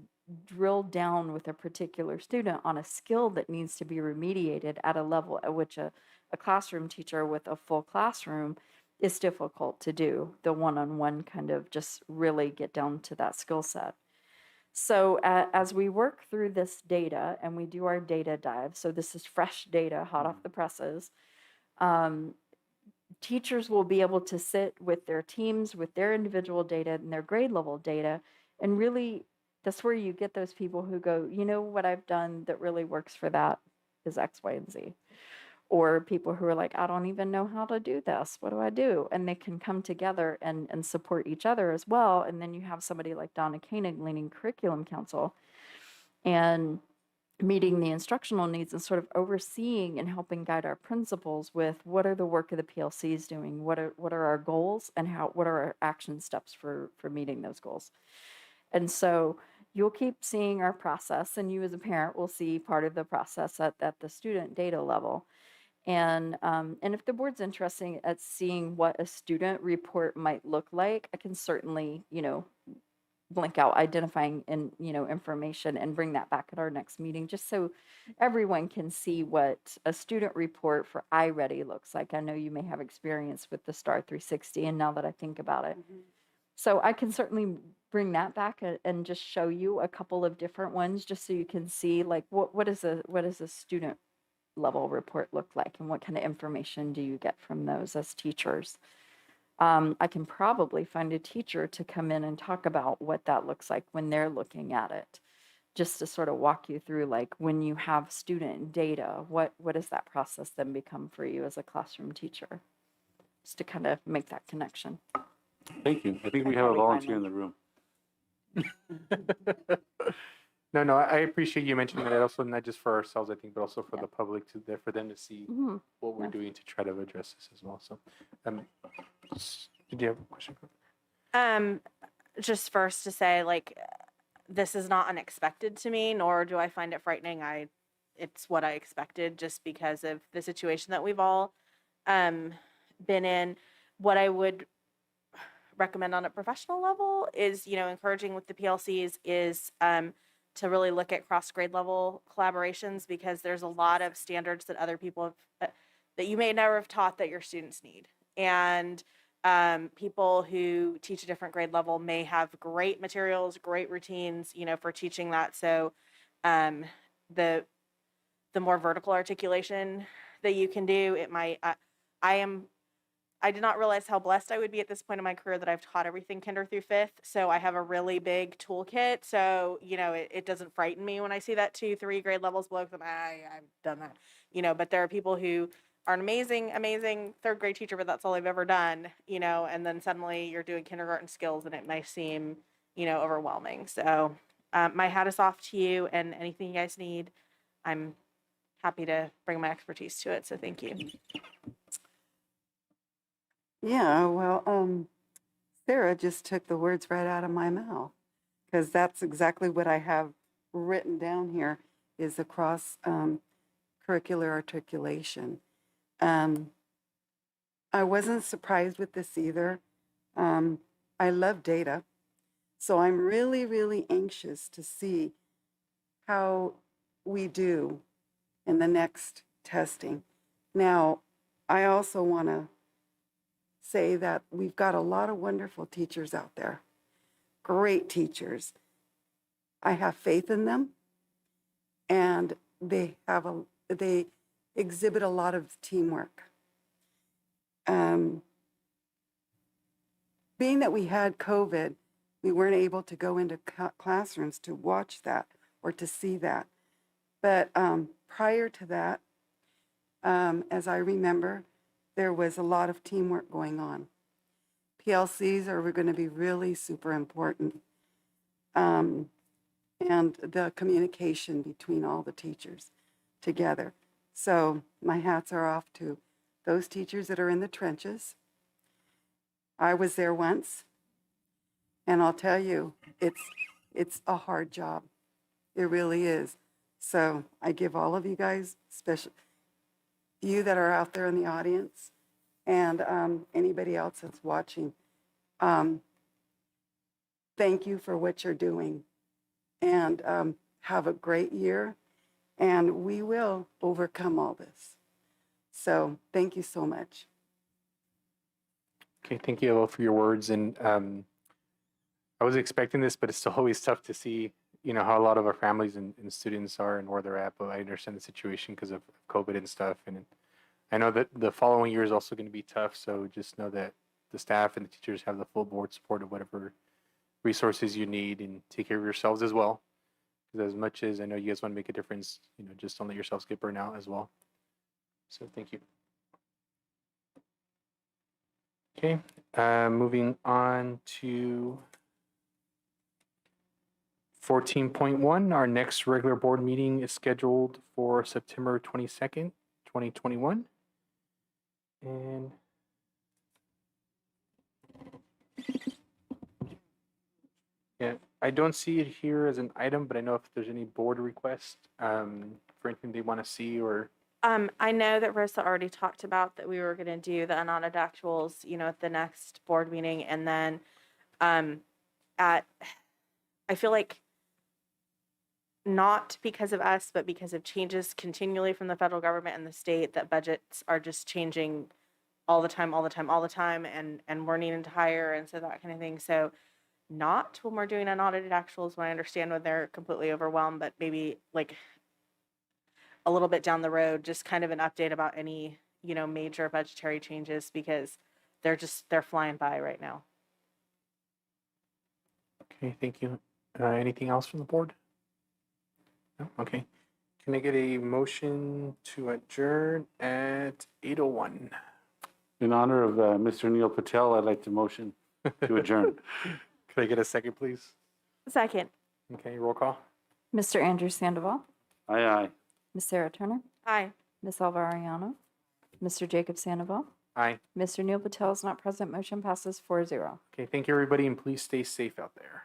drill down with a particular student on a skill that needs to be remediated at a level at which a classroom teacher with a full classroom is difficult to do. The one-on-one kind of just really get down to that skill set. So as we work through this data and we do our data dive, so this is fresh data, hot off the presses, teachers will be able to sit with their teams, with their individual data and their grade level data, and really that's where you get those people who go, you know, what I've done that really works for that is X, Y, and Z. Or people who are like, I don't even know how to do this. What do I do? And they can come together and support each other as well. And then you have somebody like Donna Koenig leading Curriculum Council and meeting the instructional needs and sort of overseeing and helping guide our principals with what are the work of the PLCs doing, what are our goals, and what are our action steps for meeting those goals. And so you'll keep seeing our process, and you as a parent will see part of the process at the student data level. And if the board's interested at seeing what a student report might look like, I can certainly, blink out identifying information and bring that back at our next meeting, just so everyone can see what a student report for iReady looks like. I know you may have experience with the STAR 360, and now that I think about it. So I can certainly bring that back and just show you a couple of different ones, just so you can see like what does a student level report look like, and what kind of information do you get from those as teachers. I can probably find a teacher to come in and talk about what that looks like when they're looking at it, just to sort of walk you through, like when you have student data, what does that process then become for you as a classroom teacher, just to kind of make that connection. Thank you. I think we have a volunteer in the room. No, I appreciate you mentioning that, also not just for ourselves, I think, but also for the public, for them to see what we're doing to try to address this as well. So, did you have a question? Just first to say, like, this is not unexpected to me, nor do I find it frightening. It's what I expected, just because of the situation that we've all been in. What I would recommend on a professional level is, encouraging with the PLCs is to really look at cross grade level collaborations, because there's a lot of standards that other people have, that you may never have taught that your students need. And people who teach a different grade level may have great materials, great routines, for teaching that. So the more vertical articulation that you can do, it might, I did not realize how blessed I would be at this point in my career that I've taught everything kinder through fifth. So I have a really big toolkit. So, it doesn't frighten me when I see that 2-3 grade levels below, because I've done that, but there are people who are an amazing third grade teacher, but that's all they've ever done, and then suddenly you're doing kindergarten skills and it may seem, overwhelming. So my hat is off to you, and anything you guys need, I'm happy to bring my expertise to it. So thank you. Yeah, well, Sarah just took the words right out of my mouth, because that's exactly what I have written down here, is the cross curricular articulation. I wasn't surprised with this either. I love data, so I'm really, really anxious to see how we do in the next testing. Now, I also want to say that we've got a lot of wonderful teachers out there, great teachers. I have faith in them, and they exhibit a lot of teamwork. Being that we had COVID, we weren't able to go into classrooms to watch that or to see that. But prior to that, as I remember, there was a lot of teamwork going on. PLCs are going to be really super important. And the communication between all the teachers together. So my hats are off to those teachers that are in the trenches. I was there once, and I'll tell you, it's a hard job. It really is. So I give all of you guys, especially you that are out there in the audience, and anybody else that's watching, thank you for what you're doing, and have a great year, and we will overcome all this. So thank you so much. Okay, thank you, Ella, for your words. And I was expecting this, but it's still always tough to see, how a lot of our families and students are and where they're at. But I understand the situation because of COVID and stuff. And I know that the following year is also going to be tough, so just know that the staff and the teachers have the full board support of whatever resources you need, and take care of yourselves as well. Because as much as I know you guys want to make a difference, just don't let yourselves get burned out as well. So thank you. Okay, moving on to 14.1. Our next regular board meeting is scheduled for September 22nd, 2021. And yeah, I don't see it here as an item, but I know if there's any board requests for anything they want to see or. I know that Rissa already talked about that we were going to do the unaudited actuals, at the next board meeting. And then I feel like not because of us, but because of changes continually from the federal government and the state, that budgets are just changing all the time, and we're needing to hire, and so that kind of thing. So not when we're doing unaudited actuals, when I understand when they're completely overwhelmed, but maybe like a little bit down the road, just kind of an update about any, major budgetary changes, because they're flying by right now. Okay, thank you. Anything else from the board? No? Okay. Can I get a motion to adjourn at 8:01? In honor of Mr. Neil Patel, I'd like to motion to adjourn. Could I get a second, please? Second. Okay, roll call. Mr. Andrew Sandoval, Aye, aye. Ms. Sarah Turner, Aye. Ms. Alva Arellano, Mr. Jacob Sandoval, Aye. Mr. Neil Patel is not present. Motion passes 4-0. Okay, thank you, everybody, and please stay safe out there.